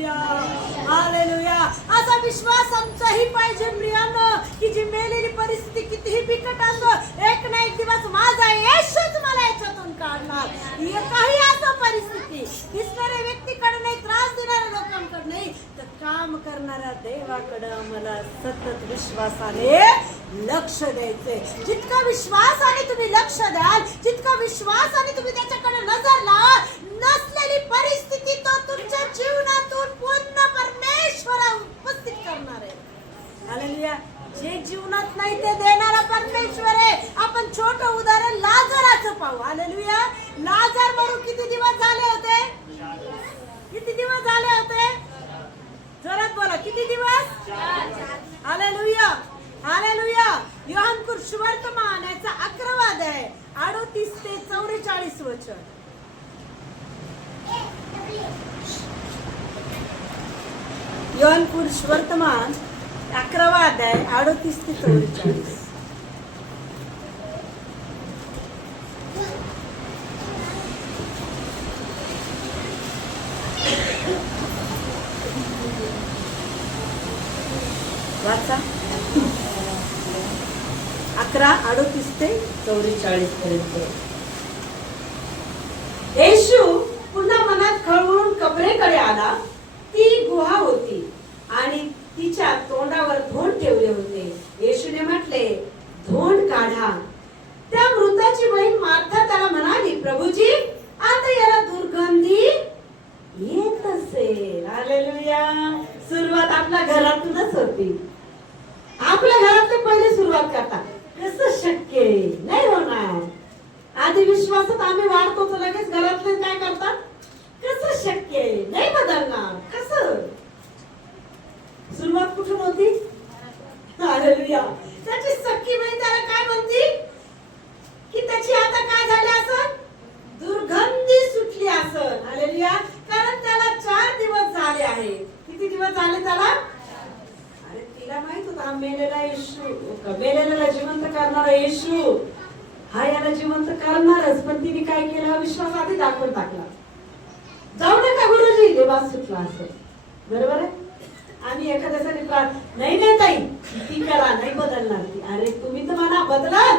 परिस्थिती कितीही बिकट असो, एक ना एक दिवस माझा येशूच मला याच्यातून काढणार. काही असो परिस्थिती, दिसणाऱ्या व्यक्तीकडे नाही, त्रास देणाऱ्या लोकांकडे नाही, तर काम करणाऱ्या देवाकडे मला सतत विश्वासाने लक्ष द्यायचंय. जितका विश्वासाने तुम्ही लक्ष द्याल, जितका विश्वासाने तुम्ही त्याच्याकडे नजर लावाल, नसलेली परिस्थिती तो तुमच्या जीवनातून पूर्ण परमेश्वरा उपस्थित करणार आहे. हालेलुया. जे जीवनात नाही ते देणारा परमेश्वर आहे. आपण छोटं उदाहरण लाजराचं पाहू. हालेलुया. लाजर मरून किती दिवस झाले होते? किती दिवस झाले होते? जोरात बोला, किती दिवस? हालेलुया. हालेलुया. योहान सुवर्तमान याचा 11वा अध्याय 38 ते 44 वचन. योहान सुवर्तमान 11वा अध्याय 38 ते 44. वाचा. 11:38 ते 44 पर्यंत. येशू पुन्हा मनात खळवळून कबरेकडे आला. ती गुहा होती आणि तिच्या तोंडावर धोंड ठेवले होते. येशूने म्हटले, धोंड काढा. त्या मृताची बहीण मार्था त्याला म्हणाली, प्रभूजी, आता याला दुर्गंधी येत असेल. हालेलुया. सुरुवात आपल्या घरातूनच होती. आपल्या घरातले पहिले सुरुवात करतात. कसं शक्य आहे? नाही होणार. आधी विश्वासात आम्ही वाढतो तर लगेच घरातले काय करतात? कसं शक्य आहे? नाही बदलणार. कसं? सुरुवात कुठून होती? हालेलुया. त्याची सख्खी बहीण त्याला काय म्हणती? की त्याची आता काय झाले असं? दुर्गंधी सुटली असं. हालेलुया. कारण त्याला 4 दिवस झाले आहे. किती दिवस झाले त्याला? अरे तिला माहित होता मेलेला येशू, मेलेला जिवंत करणारा येशू हा याला जिवंत करणारच. पण तिने काय केलं? विश्वास आधी दाखवून टाकला. जाऊ नका गुरुजी, देवास सुटला असं. बरोबर आहे. आम्ही एखाद्यासाठी नाही नाही ताई ती करा, नाही बदलणार ती. अरे तुम्ही तर म्हणा बदलाल.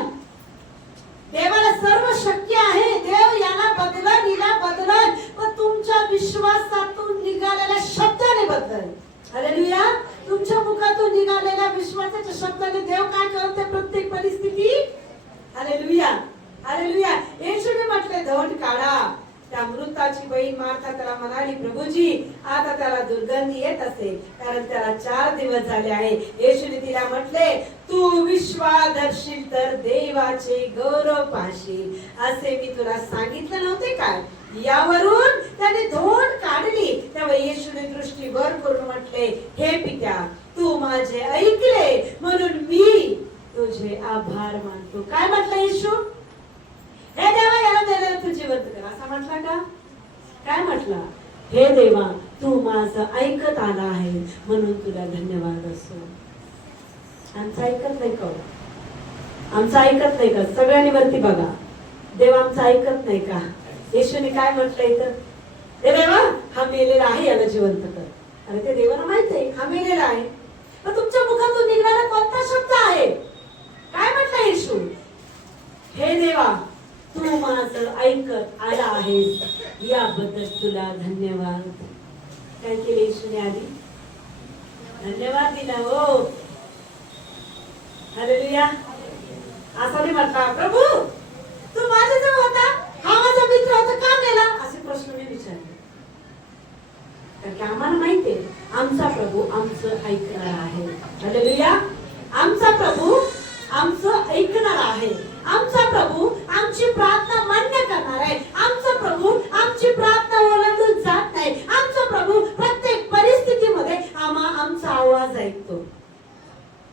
देवाला सर्व शक्य आहे. देव याला बदलन, हिला बदलन, पण तुमच्या विश्वासातून निघालेल्या शब्दाने बदल. हालेलुया. तुमच्या मुखातून निघालेल्या विश्वासाच्या शब्दाने देव काय करते प्रत्येक परिस्थिती? हालेलुया. हालेलुया. येशूने म्हटले, धोंड काढा. त्या मृताची बहीण मार्था त्याला म्हणाली, प्रभूजी, आता त्याला दुर्गंधी येत असेल, कारण त्याला 4 दिवस झाले आहे. येशूने तिला म्हटले, तू विश्वास धरशील तर देवाचे गौरव पाहशील, असे मी तुला सांगितलं नव्हते काय? यावरून त्याने धोंड काढली. तेव्हा येशूने दृष्टी वर करून म्हटले, हे पित्या, तू माझे ऐकले म्हणून मी तुझे आभार मानतो. काय म्हटलं येशू? हे देवा, याला मेलेलं तू जिवंत कर असं म्हटलं का? काय म्हटलं? हे देवा, तू माझं ऐकत आला आहे म्हणून तुला धन्यवाद असो. आमचं ऐकत नाही का? आमचं ऐकत नाही का? सगळ्यांनी वरती बघा. देव आमचं ऐकत नाही का? येशूने काय म्हटलं इथं? हे देवा, हा मेलेला आहे, याला जिवंत कर. अरे ते देवाला माहित आहे हा मेलेला आहे, पण तुमच्या मुखातून निघणारा कोणता शब्द आहे? काय म्हटलं येशू? हे देवा, तू माझं ऐकत आला आहेस, याबद्दल तुला धन्यवाद. काय केले येशूने? आधी धन्यवाद दिला. हो, हालेलुया. असं नाही म्हटला, प्रभू तू माझ्याजवळ होता, हा माझा मित्र होता, का मेला? असे प्रश्न मी विचारले. कारण की आम्हाला माहिती आहे आमचा प्रभू आमचं ऐकणार आहे. हालेलुया. आमचा प्रभू आमचं ऐकणार आहे. आमचा प्रभू आमची प्रार्थना मान्य करणार आहे. आमचा प्रभू आमची प्रार्थना ओलांडून जात नाही. आमचा प्रभू प्रत्येक परिस्थितीमध्ये आमचा आवाज ऐकतो.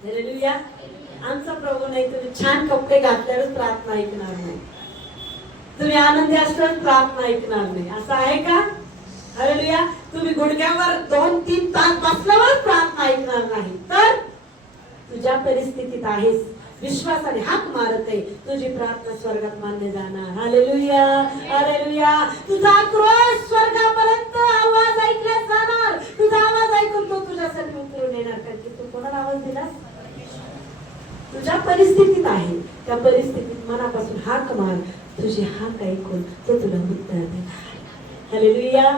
हालेलुया. आमचा प्रभू नाही तुम्ही छान कपडे घातल्यावर प्रार्थना ऐकणार नाही, तुम्ही आनंदी असल्यावर प्रार्थना ऐकणार नाही, असं आहे का? हालेलुया. तुम्ही गुडघ्यावर 2-3 तास बसल्यावर प्रार्थना ऐकणार नाही, तर तुझ्या परिस्थितीत आहेस, विश्वासाने हाक मारत आहे, तुझी प्रार्थना स्वर्गात मानली जाणार. हालेलुया. हालेलुया. तुझा आक्रोश स्वर्गापर्यंत आवाज ऐकला जाणार. तुझा आवाज ऐकून तो तुझ्यासाठी उतरून येणार. कारण की तू कोणाला आवाज दिलास? तुझ्या परिस्थितीत आहे, त्या परिस्थितीत मनापासून हाक मार, तुझी हाक ऐकून तो तुला उत्तर देणार. Hallelujah,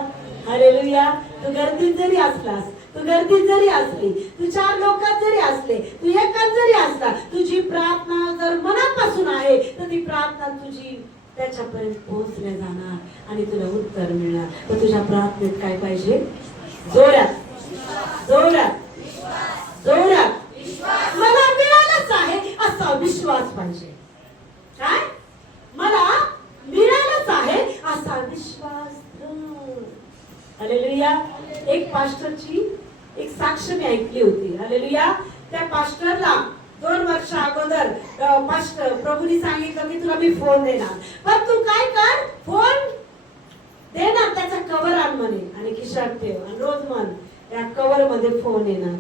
hallelujah. तू गर्दीत जरी असलास, तू गर्दीत जरी असली, तू 4 लोकात जरी असले, तू एकात जरी असला, तुझी प्रार्थना जर मनापासून आहे तर ती प्रार्थना तुझी त्याच्यापर्यंत पोहोचल्या जाणार आणि तुला उत्तर मिळणार. तर तुझ्या प्रार्थनेत काय पाहिजे? जोरात, जोरात, जोरात मला मिळालंच आहे असा विश्वास पाहिजे. काय? मला मिळालंच आहे असा विश्वास. हालेलुया. एक पास्टरची एक साक्ष मी ऐकली होती. हालेलुया. त्या पास्टरला 2 वर्ष अगोदर पास्टर प्रभूंनी सांगितलं की तुला मी फोन देणार, पण तू काय कर, फोन देणार त्याचा कव्हर आण म्हणे आणि खिशात ठेव आणि रोज म्हण या कव्हर मध्ये फोन येणार,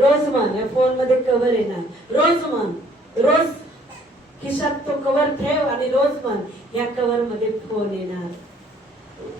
रोज म्हण या फोन मध्ये कव्हर येणार, रोज म्हण, रोज खिशात तो कव्हर ठेव आणि रोज म्हण या कव्हर मध्ये फोन येणार.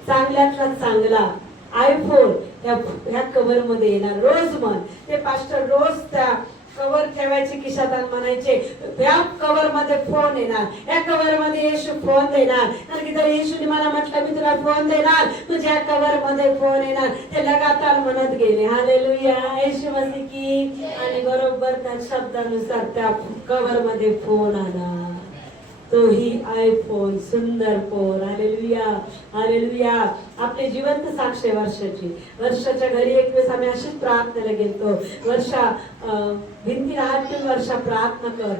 चांगल्यातला चांगला आयफोन ह्या कव्हर मध्ये येणार, रोज म्हण. ते पास्टर रोज त्या कव्हर ठेवायचे खिशात आणि म्हणायचे या कव्हर मध्ये फोन येणार, या कव्हर मध्ये येशू फोन देणार. कारण की जर येशूने मला म्हटलं मी तुला फोन देणार, तुझ्या कव्हर मध्ये फोन येणार. ते लगातार म्हणत गेले. हालेलुया, येशू मसीह की. आणि बरोबर त्या शब्दानुसार त्या कव्हर मध्ये फोन आला, तोही आयफोन, सुंदर फोन. Hallelujah, hallelujah. आपले जिवंत साक्ष वर्षाची, वर्षाच्या घरी एक वेळेस आम्ही अशीच प्रार्थनेला गेलतो. वर्षा भिंतीला हात ठेवून वर्षा प्रार्थना कर.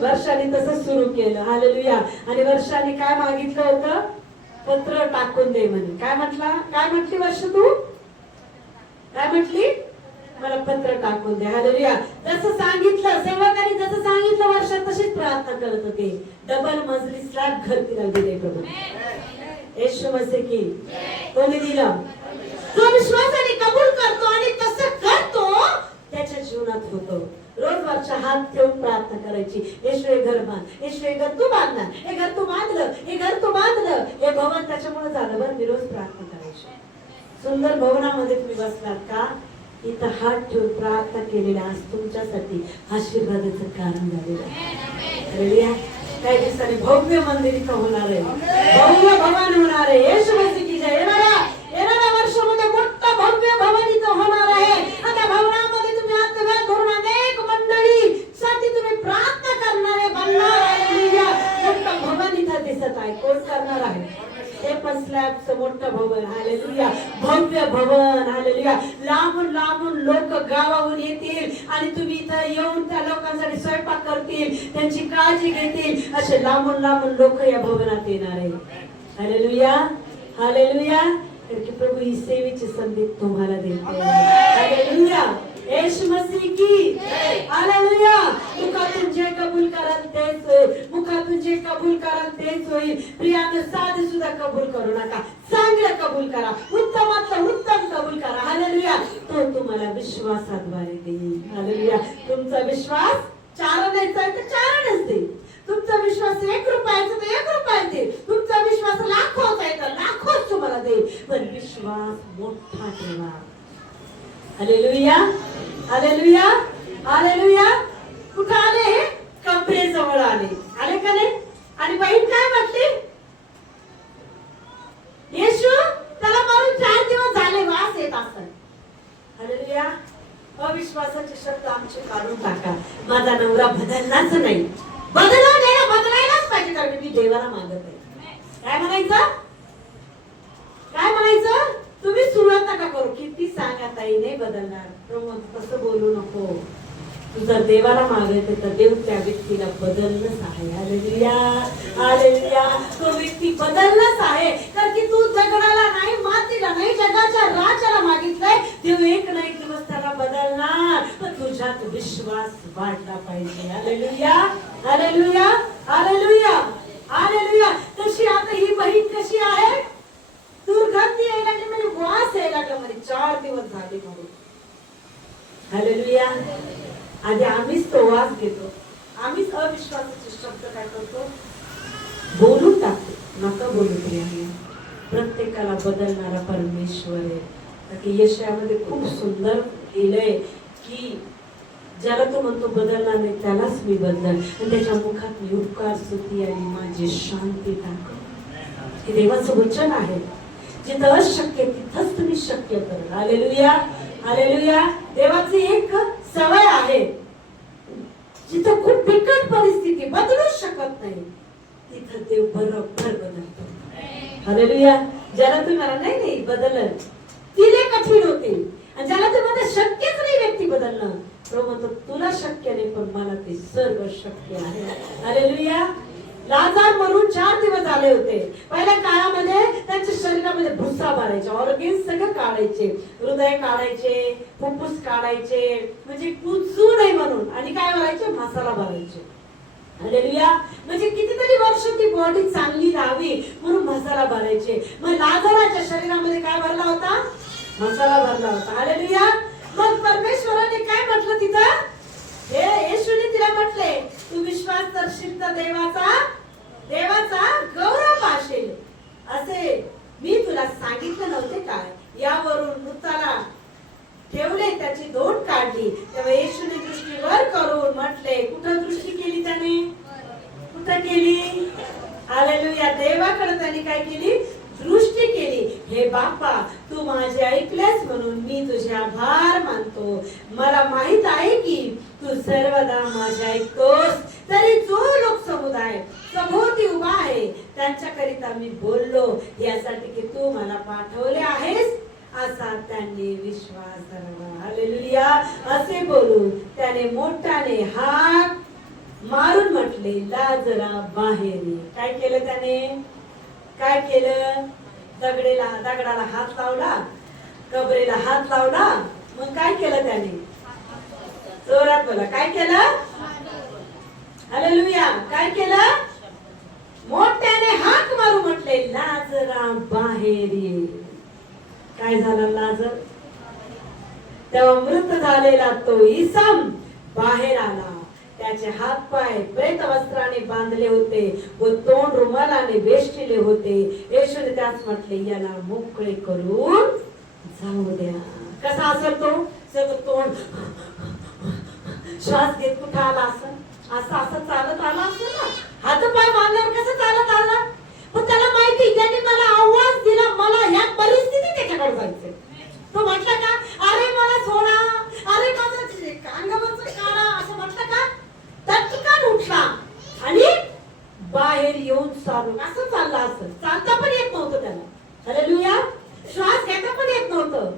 वर्षाने तसं सुरू केलं. हालेलुया. आणि वर्षाने काय मागितलं होतं? पत्र टाकून दे म्हणे. काय म्हटली वर्ष तू? काय म्हटली? मला पत्र टाकून दे. हालेलुया. जसं सांगितलं सेवकांनी, जसं सांगितलं वर्षा तशीच प्रार्थना करत होते. डबल मजली स्लॅब घर तिला दिले प्रभू. येशू मसीह की. कोणी दिलं? जो विश्वासाने कबूल करतो आणि तसं करतो त्याच्या जीवनात होतो. रोज वर्षा हात ठेवून प्रार्थना करायची. येशू हे घर बांध, येशू हे घर तू बांधणार, हे घर तू बांधलं, हे घर तू बांधलं, हे भवन त्याच्यामुळे झालं. बरं, मी रोज प्रार्थना करायची. सुंदर भवनामध्ये तुम्ही बसलात का? इथं हात ठेवून प्रार्थना केलेल्या आज तुमच्यासाठी आशीर्वादाचं कारण झालेलं आहे. काही दिवसांनी भव्य मंदिर इथं होणार आहे, भव्य भवन होणार आहे. येशू मसीह की जय. येणाऱ्या वर्षामध्ये मोठं भव्य भवन इथं होणार आहे. आता भवनामध्ये तुम्ही हात धरून अनेक मंडळी साठी तुम्ही प्रार्थना करणारे बनणार आहे. मोठं भवन इथं दिसत आहे. कोण करणार आहे? हे पण स्लॅबचं मोठं भवन. हालेलुया. भव्य भवन. हालेलुया. लांबून लांबून लोक गावाहून येतील आणि तुम्ही इथं येऊन त्या लोकांसाठी स्वयंपाक करतील, त्यांची काळजी घेतील. असे लांबून लांबून लोक या भवनात येणार आहे. Hallelujah, hallelujah. कारण प्रभू ही सेवेची संधी तुम्हाला देते. हालेलुया. येशू मसीह की. हालेलुया. मुखातून जे कबूल कराल तेच होईल, मुखातून जे कबूल कराल तेच होईल. प्रियानं साधे सुद्धा कबूल करू नका, चांगलं कबूल करा, उत्तमातलं उत्तम कबूल करा. हालेलुया. तो तुम्हाला विश्वासाद्वारे देईल. हालेलुया. तुमचा विश्वास चारण्याचा आहे तर चारणच देईल. तुमचा विश्वास 1 रुपयाचा तर 1 रुपया देईल. तुमचा विश्वास लाखोचा आहे तर लाखोच तुम्हाला देईल. पण विश्वास मोठा ठेवा. Hallelujah, hallelujah, hallelujah. कुठं आले? कबरेजवळ आले. आले का नाही? आणि बहीण काय म्हटली? येशू त्याला मारून 4 दिवस झाले, वास येत असतात. हालेलुया. अविश्वासाचे शब्द आमचे काढून टाका. माझा नवरा बदललाच नाही, बदलायलाच पाहिजे कारण मी देवाला मागत आहे. काय म्हणायचं? काय म्हणायचं? तुम्ही सुरुवात नका करू. किती सांगा ताई नाही बदलणार. प्रमोद तसं बोलू नको. तू जर देवाला मागायचं तर देव त्या व्यक्तीला बदलणंच आहे. Hallelujah, hallelujah. तो व्यक्ती बदलणंच आहे. कारण की तू जगाला नाही, मातीला नाही, जगाच्या राजाला मागितलंय. देव एक ना एक दिवस त्याला बदलणार. पण तुझ्यात विश्वास वाढला पाहिजे. Hallelujah, hallelujah, hallelujah, hallelujah. तशी आता ही बहीण कशी आहे? दुर्गंधी यायला लागली, म्हणजे वास यायला लागला, म्हणजे 4 दिवस झाले म्हणून. हालेलुया. आधी आम्हीच तो वास घेतो, आम्हीच अविश्वासाचे शब्द काय करतो? बोलून टाकतो. नका बोलू प्रियाने. प्रत्येकाला बदलणारा परमेश्वर आहे. की यशामध्ये खूप सुंदर केलंय की ज्याला तो म्हणतो बदलणार नाही त्यालाच मी बदलणार आणि त्याच्या मुखात मी उपकार स्तुती आणि माझी शांती टाकतो. हे देवाचं वचन आहे. जिथं अशक्य तिथंच तुम्ही शक्य करा. Hallelujah, hallelujah. देवाची एक सवय आहे, जिथं खूप बिकट परिस्थिती बदलू शकत नाही तिथं देव बरोबर बदलतो. हालेलुया. ज्याला तुम्ही मला नाही नाही बदललं ती लय कठीण होते आणि ज्याला तुम्हाला शक्यच नाही व्यक्ती बदलणं, तो म्हणतो तुला शक्य नाही पण मला ते सर्व शक्य आहे. हालेलुया. लाजार मरून 4 दिवस झाले होते. पहिल्या काळामध्ये त्यांच्या शरीरामध्ये भुसा भरायचे, ऑर्गन्स सगळं काढायचे, हृदय काढायचे, फुफ्फुस काढायचे, म्हणजे कुजू नाही म्हणून, आणि काय भरायचे, मसाला भरायचे. हालेलुया. म्हणजे कितीतरी वर्ष ती बॉडी चांगली राहावी म्हणून मसाला भरायचे. मग लाजाराच्या शरीरामध्ये काय भरला होता, मसाला भरला होता. हालेलुया. मग परमेश्वराने काय म्हटलं तिथं, हे येशूने तिला म्हटले तू विश्वास करशील तर देवाचा गौरव पाशील, असे मी तुला सांगितलं नव्हते काय. यावरून मृताला ठेवले, त्याची दोन काढली. तेव्हा येशूने दृष्टी वर करून म्हटले, कुठं दृष्टी केली त्याने, कुठं केली, हालेलुया, देवाकडे त्याने काय केली, दृष्टी केली. हे बापा तू माझे ऐकलेस म्हणून मी तुझे आभार मानतो. मला माहित आहे की तू सर्वदा माझे ऐकतोस. तरी जो लोक समुदाय सभोवती उभा आहे त्यांच्याकरिता मी बोललो यासाठी की तू मला पाठवले आहेस असा त्यांनी विश्वास धरला. हालेलुया. असे बोलून त्याने मोठ्याने हाक मारून म्हटले, लाजरा बाहेर ये. काय केलं त्याने, काय केलं, दगडाला हात लावला, कबरेला हात लावला. मग काय केलं त्याने, जोरात बोला, काय केलं, हालेलुया, काय केलं, मोठ्याने हाक मारू म्हटले, लाजरा बाहेर ये. काय झालं, लाजर तेव्हा मृत झालेला तो इसम बाहेर आला. त्याचे हात पाय प्रेत वस्त्राने बांधले होते व तोंड रुमालाने वेष्टिले होते. येशूने त्यास म्हटले, याला मोकळे करून जाऊ द्या. कसा असेल तो, सगळं तोंड श्वास घेत कुठं आला असं, असं चालत आला असेल ना, हात पाय बांधल्यावर कसं चालत आला. पण त्याला माहिती, त्याने मला आवाज दिला, मला ह्या परिस्थितीत त्याच्याकडे जायचंय. तो म्हटला का, अरे मला सोडा, अरे माझं अंगावरचं काढा, असं म्हटलं का, तत्काळ उठला आणि बाहेर येऊन चालू, असं चालला. असं चालता पण येत नव्हतं त्याला. हालेलुया. श्वास घेता पण येत नव्हतं.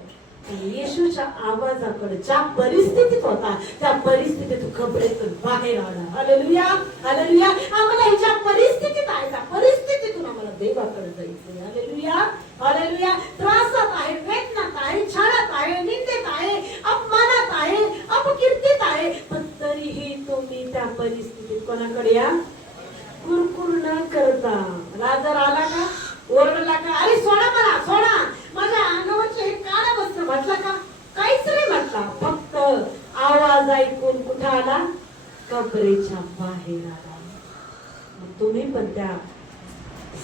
येशूच्या आवाजाकडे ज्या परिस्थितीत होता त्या परिस्थितीत खबरेतून बाहेर आला. Hallelujah, hallelujah. आम्हाला ह्याच्या परिस्थितीत आहे, त्या परिस्थितीतून आम्हाला देवाकडे जायचंय. Hallelujah, hallelujah. त्रासात आहे, वेदनात आहे, छळात आहे, निंदेत आहे, अपमानात आहे, अपकीर्तीत आहे, पण तरीही तुम्ही त्या परिस्थितीत कोणाकडे या, कुरकुर न करता. लाजर आला का, ओरडला का, अरे सोडा मला, सोडा, माझ्या अंगावरचे हे काळा वस्त्र म्हटला का, काहीच नाही म्हटला. फक्त आवाज ऐकून कुठं आला, कबरेच्या बाहेर आला. मग तुम्ही पण त्या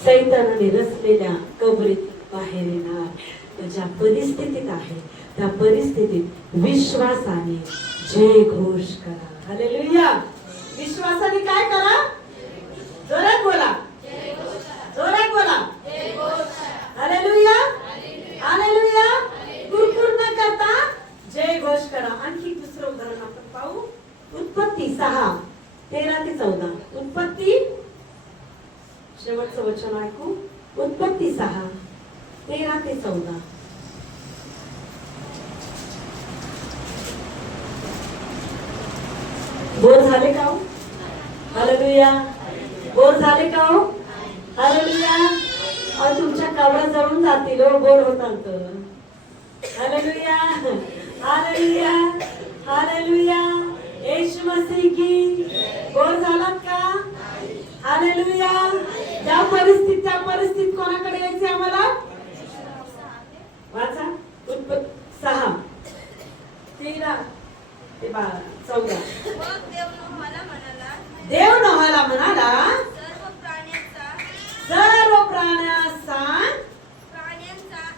सैतानाने रचलेल्या कबरीत बाहेर येणार. ज्या परिस्थितीत आहे त्या परिस्थितीत विश्वासाने जय घोष करा. हालेलुया. विश्वासाने काय करा, जोरात बोला, जोरात बोला, हालेलुया, हालेलुया. कुरकुर न करता जय घोष करा. आणखी दुसरं उदाहरण आपण पाहू. उत्पत्ती 6:13-14. उत्पत्ती, शेवटचं वचन ऐकू. उत्पत्ती 6:13-14. बोर झाले का हो, हालेलुया, बोर झाले का हो, हालेलुया. तुमच्या कावळा जळून जातील हो, बोर होतात. Hallelujah, hallelujah, hallelujah. येशू मसीह की. बोर झालात का, हालेलुया. त्या परिस्थितीत कोणाकडे यायचे आम्हाला, वाचा. उत्पत्ती 6:13-14. देव नोहाला म्हणाला, सर्व प्राण्यांचा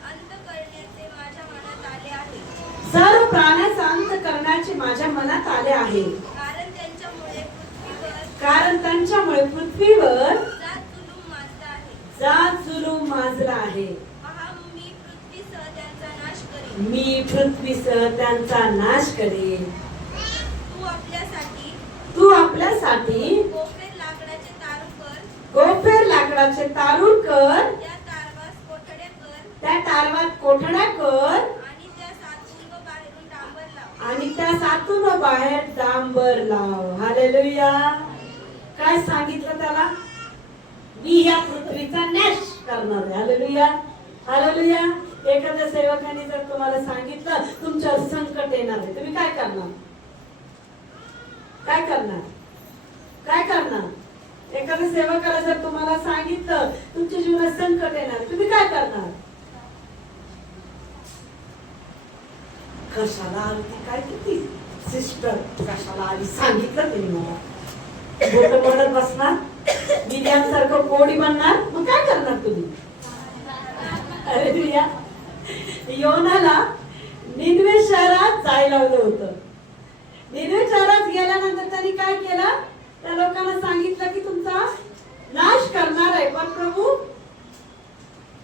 अंत करण्याचे माझ्या मनात आले आहे. सर्व प्राण्याचा अंत करण्याचे सांगायचे माझ्या मनात आले आहे, कारण त्यांच्यामुळे पृथ्वीवर कारण त्यांच्यामुळे पृथ्वीवर जात जुलूम माजला आहे. पहा, मी पृथ्वीसह त्यांचा नाश करीन. मी पृथ्वीसह त्यांचा नाश करेन. तू आपल्यासाठी गोफेर लाकडाचे तारूर कर, त्या तारवास कोठड्या कर, त्या तारवात कोठड्या कर, आणि त्या सातून व बाहेरून डांबर लाव. आणि त्या सातून व बाहेर डांबर लाव. हालेलुया. काय सांगितलं त्याला? मी ह्या पृथ्वीचा नाश करणार आहे. Hallelujah, hallelujah. एखाद्या सेवकाने जर तुम्हाला सांगितलं तुमच्यावर संकट येणार आहे, तुम्ही काय करणार? काय करणार? काय करणार? एखाद्या सेवकाला जर तुम्हाला सांगितलं तुमच्या जीवनात संकट येणार, तुम्ही काय करणार? कशाला आली ती? काय किती सिस्टर कशाला आली सांगितलं तरी मला. बोट बोलत बसणार, मिडियासारखं कोडी बनणार, मग काय करणार तुम्ही? अरे प्रिया, योनाला निनवे शहरात जायला लावलं होतं. निनवे शहरात गेल्यानंतर त्यांनी काय केलं? त्या लोकांना सांगितलं की तुमचा नाश करणार आहे, पण प्रभू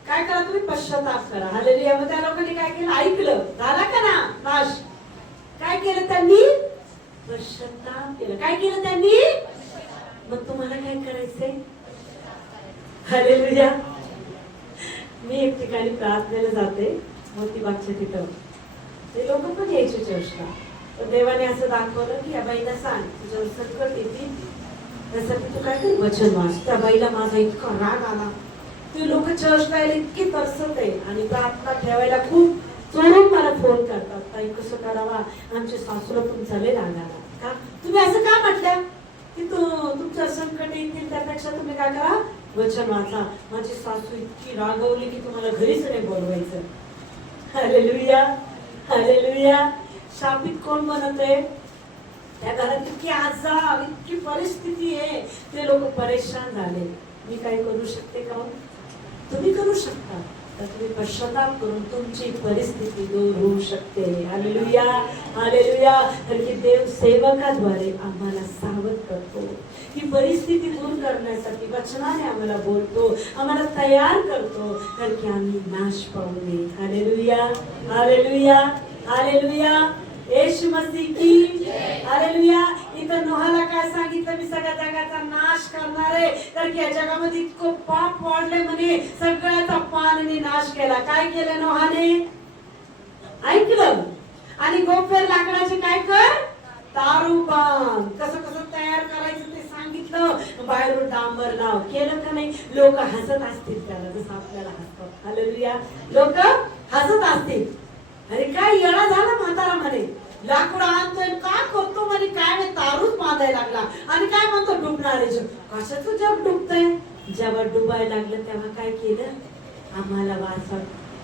काय करा, तुम्ही पश्चाताप करा. हालेलुया. मग त्या लोकांनी काय केलं? ऐकलं. झाला का ना नाश? काय केलं त्यांनी? पश्चाताप केलं. काय केलं त्यांनी? मग तुम्हाला काय करायचंय? हालेलुया. मी एक ठिकाणी प्रार्थनेला जाते, मोतीबागच्या तिथं. ते लोक पण यायचे चर्चला. तर देवाने असं दाखवलं की या बाईला सांग तुझ्यावर संकट येतील, त्यासाठी तू काय कर, वचन वाच. त्या बाईला माझा इतका राग आला. ते लोक चर्चला यायला इतके तरसत आहे आणि प्रार्थना ठेवायला खूप चोरून मला फोन करतात, ताई कसं करावा, आमच्या सासूला तुमचा लय राग आला. का तुम्ही असं का म्हटलं की तुमचं संकट येतील, त्यापेक्षा तुम्ही काय करा, वचन वाचा. माझी सासू इतकी रागवली की तुम्हाला घरीच नाही बोलवायचं. Hallelujah, hallelujah. शापित कोण बनत आहे? त्या घरात इतकी आजार, इतकी परिस्थिती आहे, ते लोक परेशान झाले. मी काय करू शकते का? तुम्ही करू शकता. तर तुम्ही पश्चाताप करून तुमची परिस्थिती दूर होऊ शकते. Hallelujah, hallelujah. तर की देव सेवकाद्वारे आम्हाला सावध करतो. ही परिस्थिती दूर करण्यासाठी वचनाने आम्हाला बोलतो, आम्हाला तयार करतो, तर की आम्ही नाश पावू नये. Hallelujah, hallelujah, hallelujah. येशू मसीह की हालेलुया. इथं नोहाला काय सांगितलं? मी सगळ्या जगाचा नाश करणार आहे. तर की या जगामध्ये इतकं पाप वाढले म्हणे, सगळ्याचा पाण्याने नाश केला. काय केलं नोहाने? ऐकलं. आणि गोफेर लाकडाचे काय कर? तारू बांध. कसं कसं तयार करायचं ते सांगितलं. बाहेरून डांबर लाव. केलं का नाही? लोक हसत असतील त्याला, जसं आपल्याला हसतात. हालेलुया. लोक हसत असतील. अरे काय येडा झाला म्हातारा म्हणे, लाकूड आणतोय का करतो म्हणे, काय तारूच बांधायला लागला. आणि काय म्हणतो? डुबणारे जग. कशाचं जग डुबतंय? जेव्हा डुबायला लागलं तेव्हा काय केलं? आम्हाला वाचवा.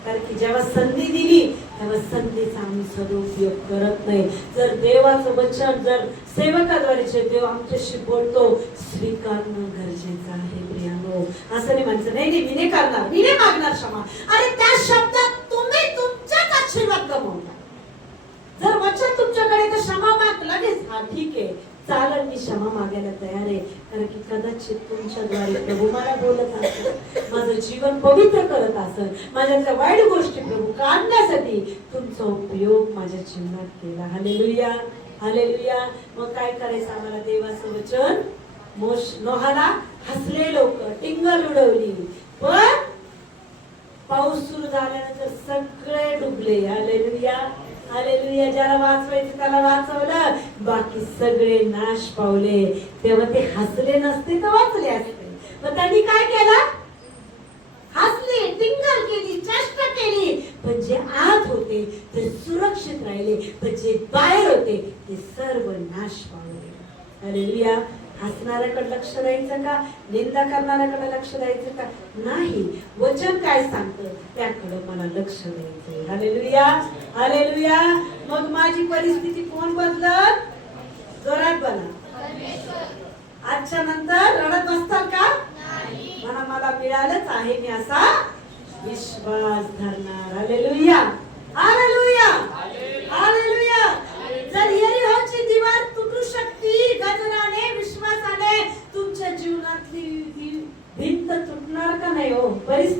कारण की जेव्हा संधी दिली तेव्हा संधीचा आम्ही सदुपयोग करत नाही. जर देवाचं वचन, जर सेवकाद्वारे जे देव आमच्याशी बोलतो, स्वीकारणं गरजेचं आहे प्रियानो. असं नाही म्हणायचं नाही नाही मी नाही करणार, मी नाही मागणार क्षमा. अरे त्या शब्दात तुम्ही तुमच्याच आशीर्वाद गमावता. जर वचन तुमच्याकडे तर क्षमा माग लगेच. हा ठीक आहे, चालेल, मी क्षमा मागायला तयार आहे. कारण की कदाचित तुमच्याद्वारे प्रभू मला बोलत असेल, माझं जीवन पवित्र करत असेल, माझ्यातल्या वाईट गोष्टी प्रभू काढण्यासाठी तुमचा उपयोग माझ्या जीवनात केला. Hallelujah, hallelujah. मग काय करायचं आम्हाला? देवाचं वचन. नोहाला हसले लोक, टिंगल उडवली, पण पाऊस सुरू झाल्यानंतर सगळे डुबले. Hallelujah, hallelujah. ज्याला वाचवायचं त्याला वाचवलं, बाकी सगळे नाश पावले. तेव्हा ते हसले नसते तर वाचले असते. पण त्यांनी काय केलं? हसले, टिंगल केली, चेष्टा केली. पण जे आत होते ते सुरक्षित राहिले, पण जे बाहेर होते ते सर्व नाश पावले. हालेलुया. हसणाऱ्याकडे लक्ष द्यायचं का? निंदा करणाऱ्याकडे लक्ष द्यायचं का? नाही. वचन काय सांगतं त्याकडे मला लक्ष द्यायचं. Hallelujah, hallelujah. मग माझी परिस्थिती कोण बदलत? जोरात बोला. आजच्या नंतर रडत बसताल का? म्हणा मला मिळालंच आहे, मी असा विश्वास धरणार. Hallelujah, hallelujah, hallelujah. जर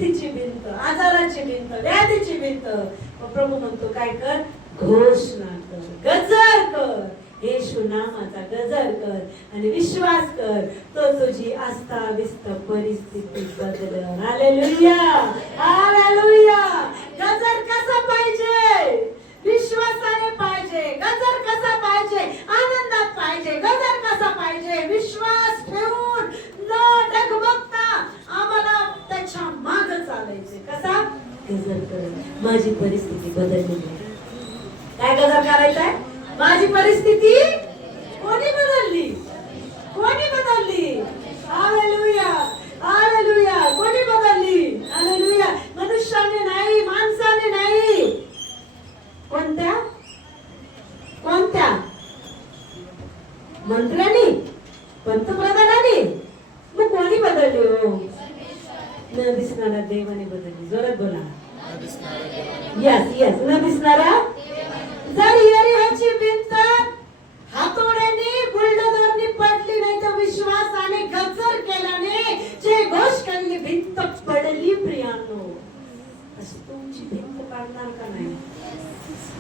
परिस्थितीची भिंत, आजाराची भिंत, व्याधीची भिंत, मग प्रभू म्हणतो काय कर, घोषणा कर, गजर कर, येशू नामाचा गजर कर आणि विश्वास कर, तो तुझी अस्ताव्यस्त परिस्थिती बदलल. Hallelujah, hallelujah. गजर कसा पाहिजे? विश्वासाने पाहिजे. गजर कसा पाहिजे? आनंदात पाहिजे. गजर कसा पाहिजे? विश्वास ठेवून न डगमगता आम्हाला त्याच्या मागे चालायचे. कसा? गजर कर. माझी परिस्थिती बदलली. काय गजर करायचंय? माझी परिस्थिती कोणी बदलली? कोणी बदलली? Hallelujah, hallelujah. कोणी बदलली? हालेलुया. मनुष्याने नाही, माणसाने नाही. कोणत्या? कोणत्या? मंत्र्यांनी? पंतप्रधानांनी? मग कोणी बदलली हो? न दिसणाऱ्या देवाने बदलली. जोरात बोला. यस यस, न दिसणारा. जर एरियाची भिंत हातोड्याने बुलडोझरने पडली नाही तर विश्वासाने गजर केल्याने जे घोष केली भिंत पडली. प्रियांनो, अशी तुमची भिंत पाडणार का नाही?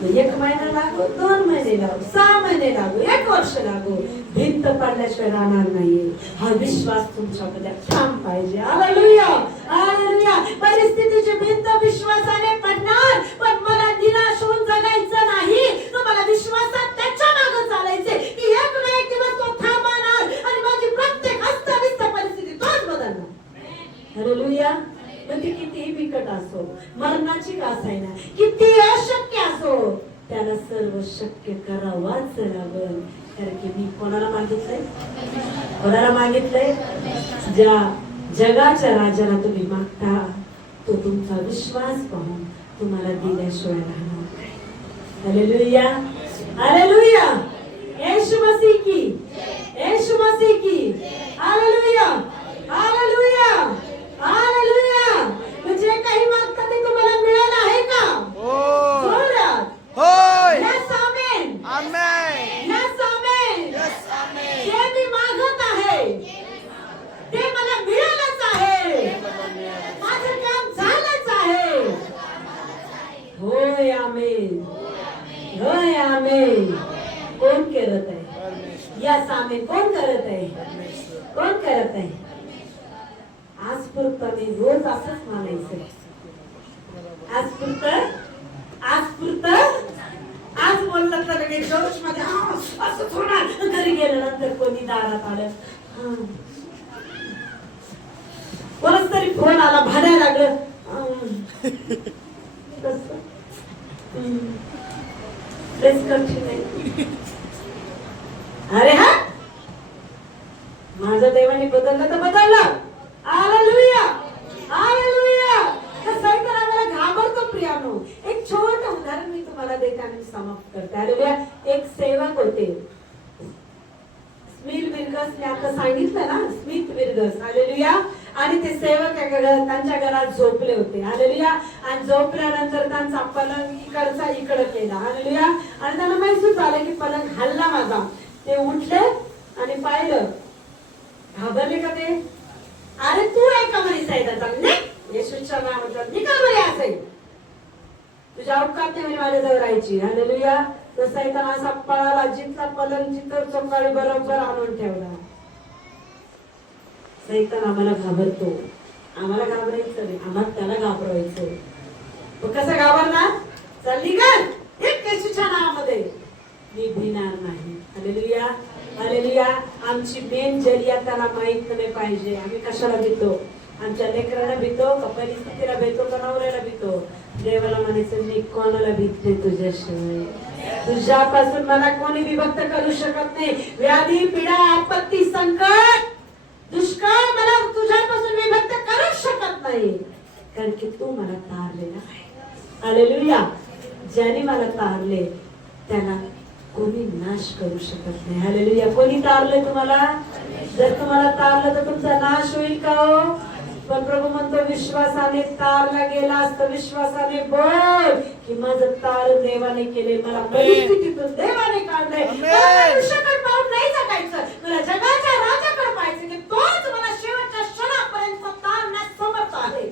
1 महिना लागो, 2 महिने लागो, 6 महिने लागो, 1 वर्ष लागो, भिंत पडल्याशिवाय राहणार नाहीये. हा विश्वास तुमच्यामध्ये ठाम पाहिजे. Hallelujah, hallelujah. परिस्थितीची भिंत विश्वासाने पडणार, पण मला निराश होऊन जगायचं नाही. तुम्हाला विश्वासात त्याच्या मागे चालायचे की एक ना एक दिवस तो थांबणार आणि माझी प्रत्येक अस्ताव्यस्त परिस्थिती तोच बदलणार. हालेलुया. मग ती कितीही बिकट असो, मरणाची का असायना, किती अशक्य असो, त्याला सर्व शक्य करावाच लागल. कारण की मी कोणाला मागितलंय? कोणाला मागितलंय? ज्या जगाच्या राजाला तुम्ही मागता तो तुमचा विश्वास पाहून तुम्हाला दिल्याशिवाय राहणार नाही. Hallelujah, hallelujah. येशू मसीह की, येशू मसीह की. Hallelujah, hallelujah, hallelujah. म्हणजे काही मागता ते तुम्हाला मिळालं आहे का? जोरात. होय. यस, आमेन. आमेन. यस, आमेन. यस, आमेन. जे मी मागत आहे ते मला मिळालंच आहे. माझं काम झालंच आहे. होय, आमेन. होय, आमेन. कोण करत आहे? यस, आमेन. कोण करत आहे? कोण करत आहे? आजपुरतं मी रोज असंच म्हणायचं. आजपुरतं, आजपुरतं. आज बोललं तर लगेच जोश मध्ये असंच होणार. घरी गेल्यानंतर कोणी दारात आलं, कोणाच तरी फोन आला, भाड्या लागलं, अरे हा, माझ्या देवाने बदललं तर बदललं. Hallelujah, hallelujah. तर सैतान आम्हाला घाबरतो. प्रियानो, एक छोटं उदाहरण मी तुम्हाला देते आणि समाप्त करते. हालेलुया. एक सेवक होते, स्मिथ विर्गसने आता सांगितलं ना, स्मिथ विर्गस. हालेलुया. आणि ते सेवक त्यांच्या घरात झोपले होते. हालेलुया. आणि झोपल्यानंतर त्यांचा पलंग इकडचा इकडं केला. हालेलुया. आणि त्यांना महसूस झालं की पलंग हल्ला माझा. ते उठले आणि पाहिलं. घाबरले का ते? अरे तू आहे का म्हणे सैतानचा? येशूच्या नावाचा निकाल बरे असेल, तुझ्या अवकात नाही म्हणे माझ्याजवळ राहायची. हालेलुया. तर सैतान असा पळाला, जिथला पलंग जिथं चोकाळी बरोबर आणून ठेवला. सैतान आम्हाला घाबरतो. आम्हाला घाबरायचं नाही, आम्हाला त्याला घाबरायचं. मग कसं घाबरणार? चालली का एक येशूच्या नावामध्ये मी भिणार नाही. Hallelujah, hallelujah. आमची मेन जरिया त्याला माहित नाही पाहिजे. आम्ही कशाला भीतो? आमच्या लेकराला भीतो का? परिस्थितीला भीतो का? नवऱ्याला भीतो? देवाला म्हणायचं मी कोणाला भीत नाही तुझ्याशिवाय. तुझ्यापासून मला कोणी विभक्त करू शकत नाही. व्याधी, पीडा, आपत्ती, संकट, दुष्काळ मला तुझ्यापासून विभक्त करू शकत नाही. कारण की तू मला तारलेला आहे. हालेलुया. ज्याने मला तारले त्याला कोणी नाश करू शकत नाही. हालेलुया. कोणी तारले तुम्हाला? जर तुम्हाला तारलं तर तुमचा नाश होईल का हो? पण प्रभू म्हणतो विश्वासाने तारला गेला असतं. विश्वासाने बोल की माझं तार देवाने केले, मला परिस्थितीतून देवाने काढलंय. मनुष्याकडे पाहून नाही जगायचं, मला जगाच्या राजाकडे पाहायचं की तोच मला शेवटच्या क्षणापर्यंत तारण्यास समर्थ आहे.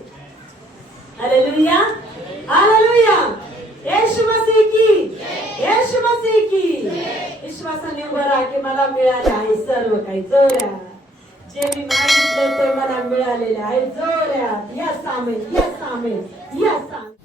मिळाले आहे सर्व काही जोरात. जे मी मागितले ते मला मिळालेले आहे जोरात. या सामील, या सामील, या सामील.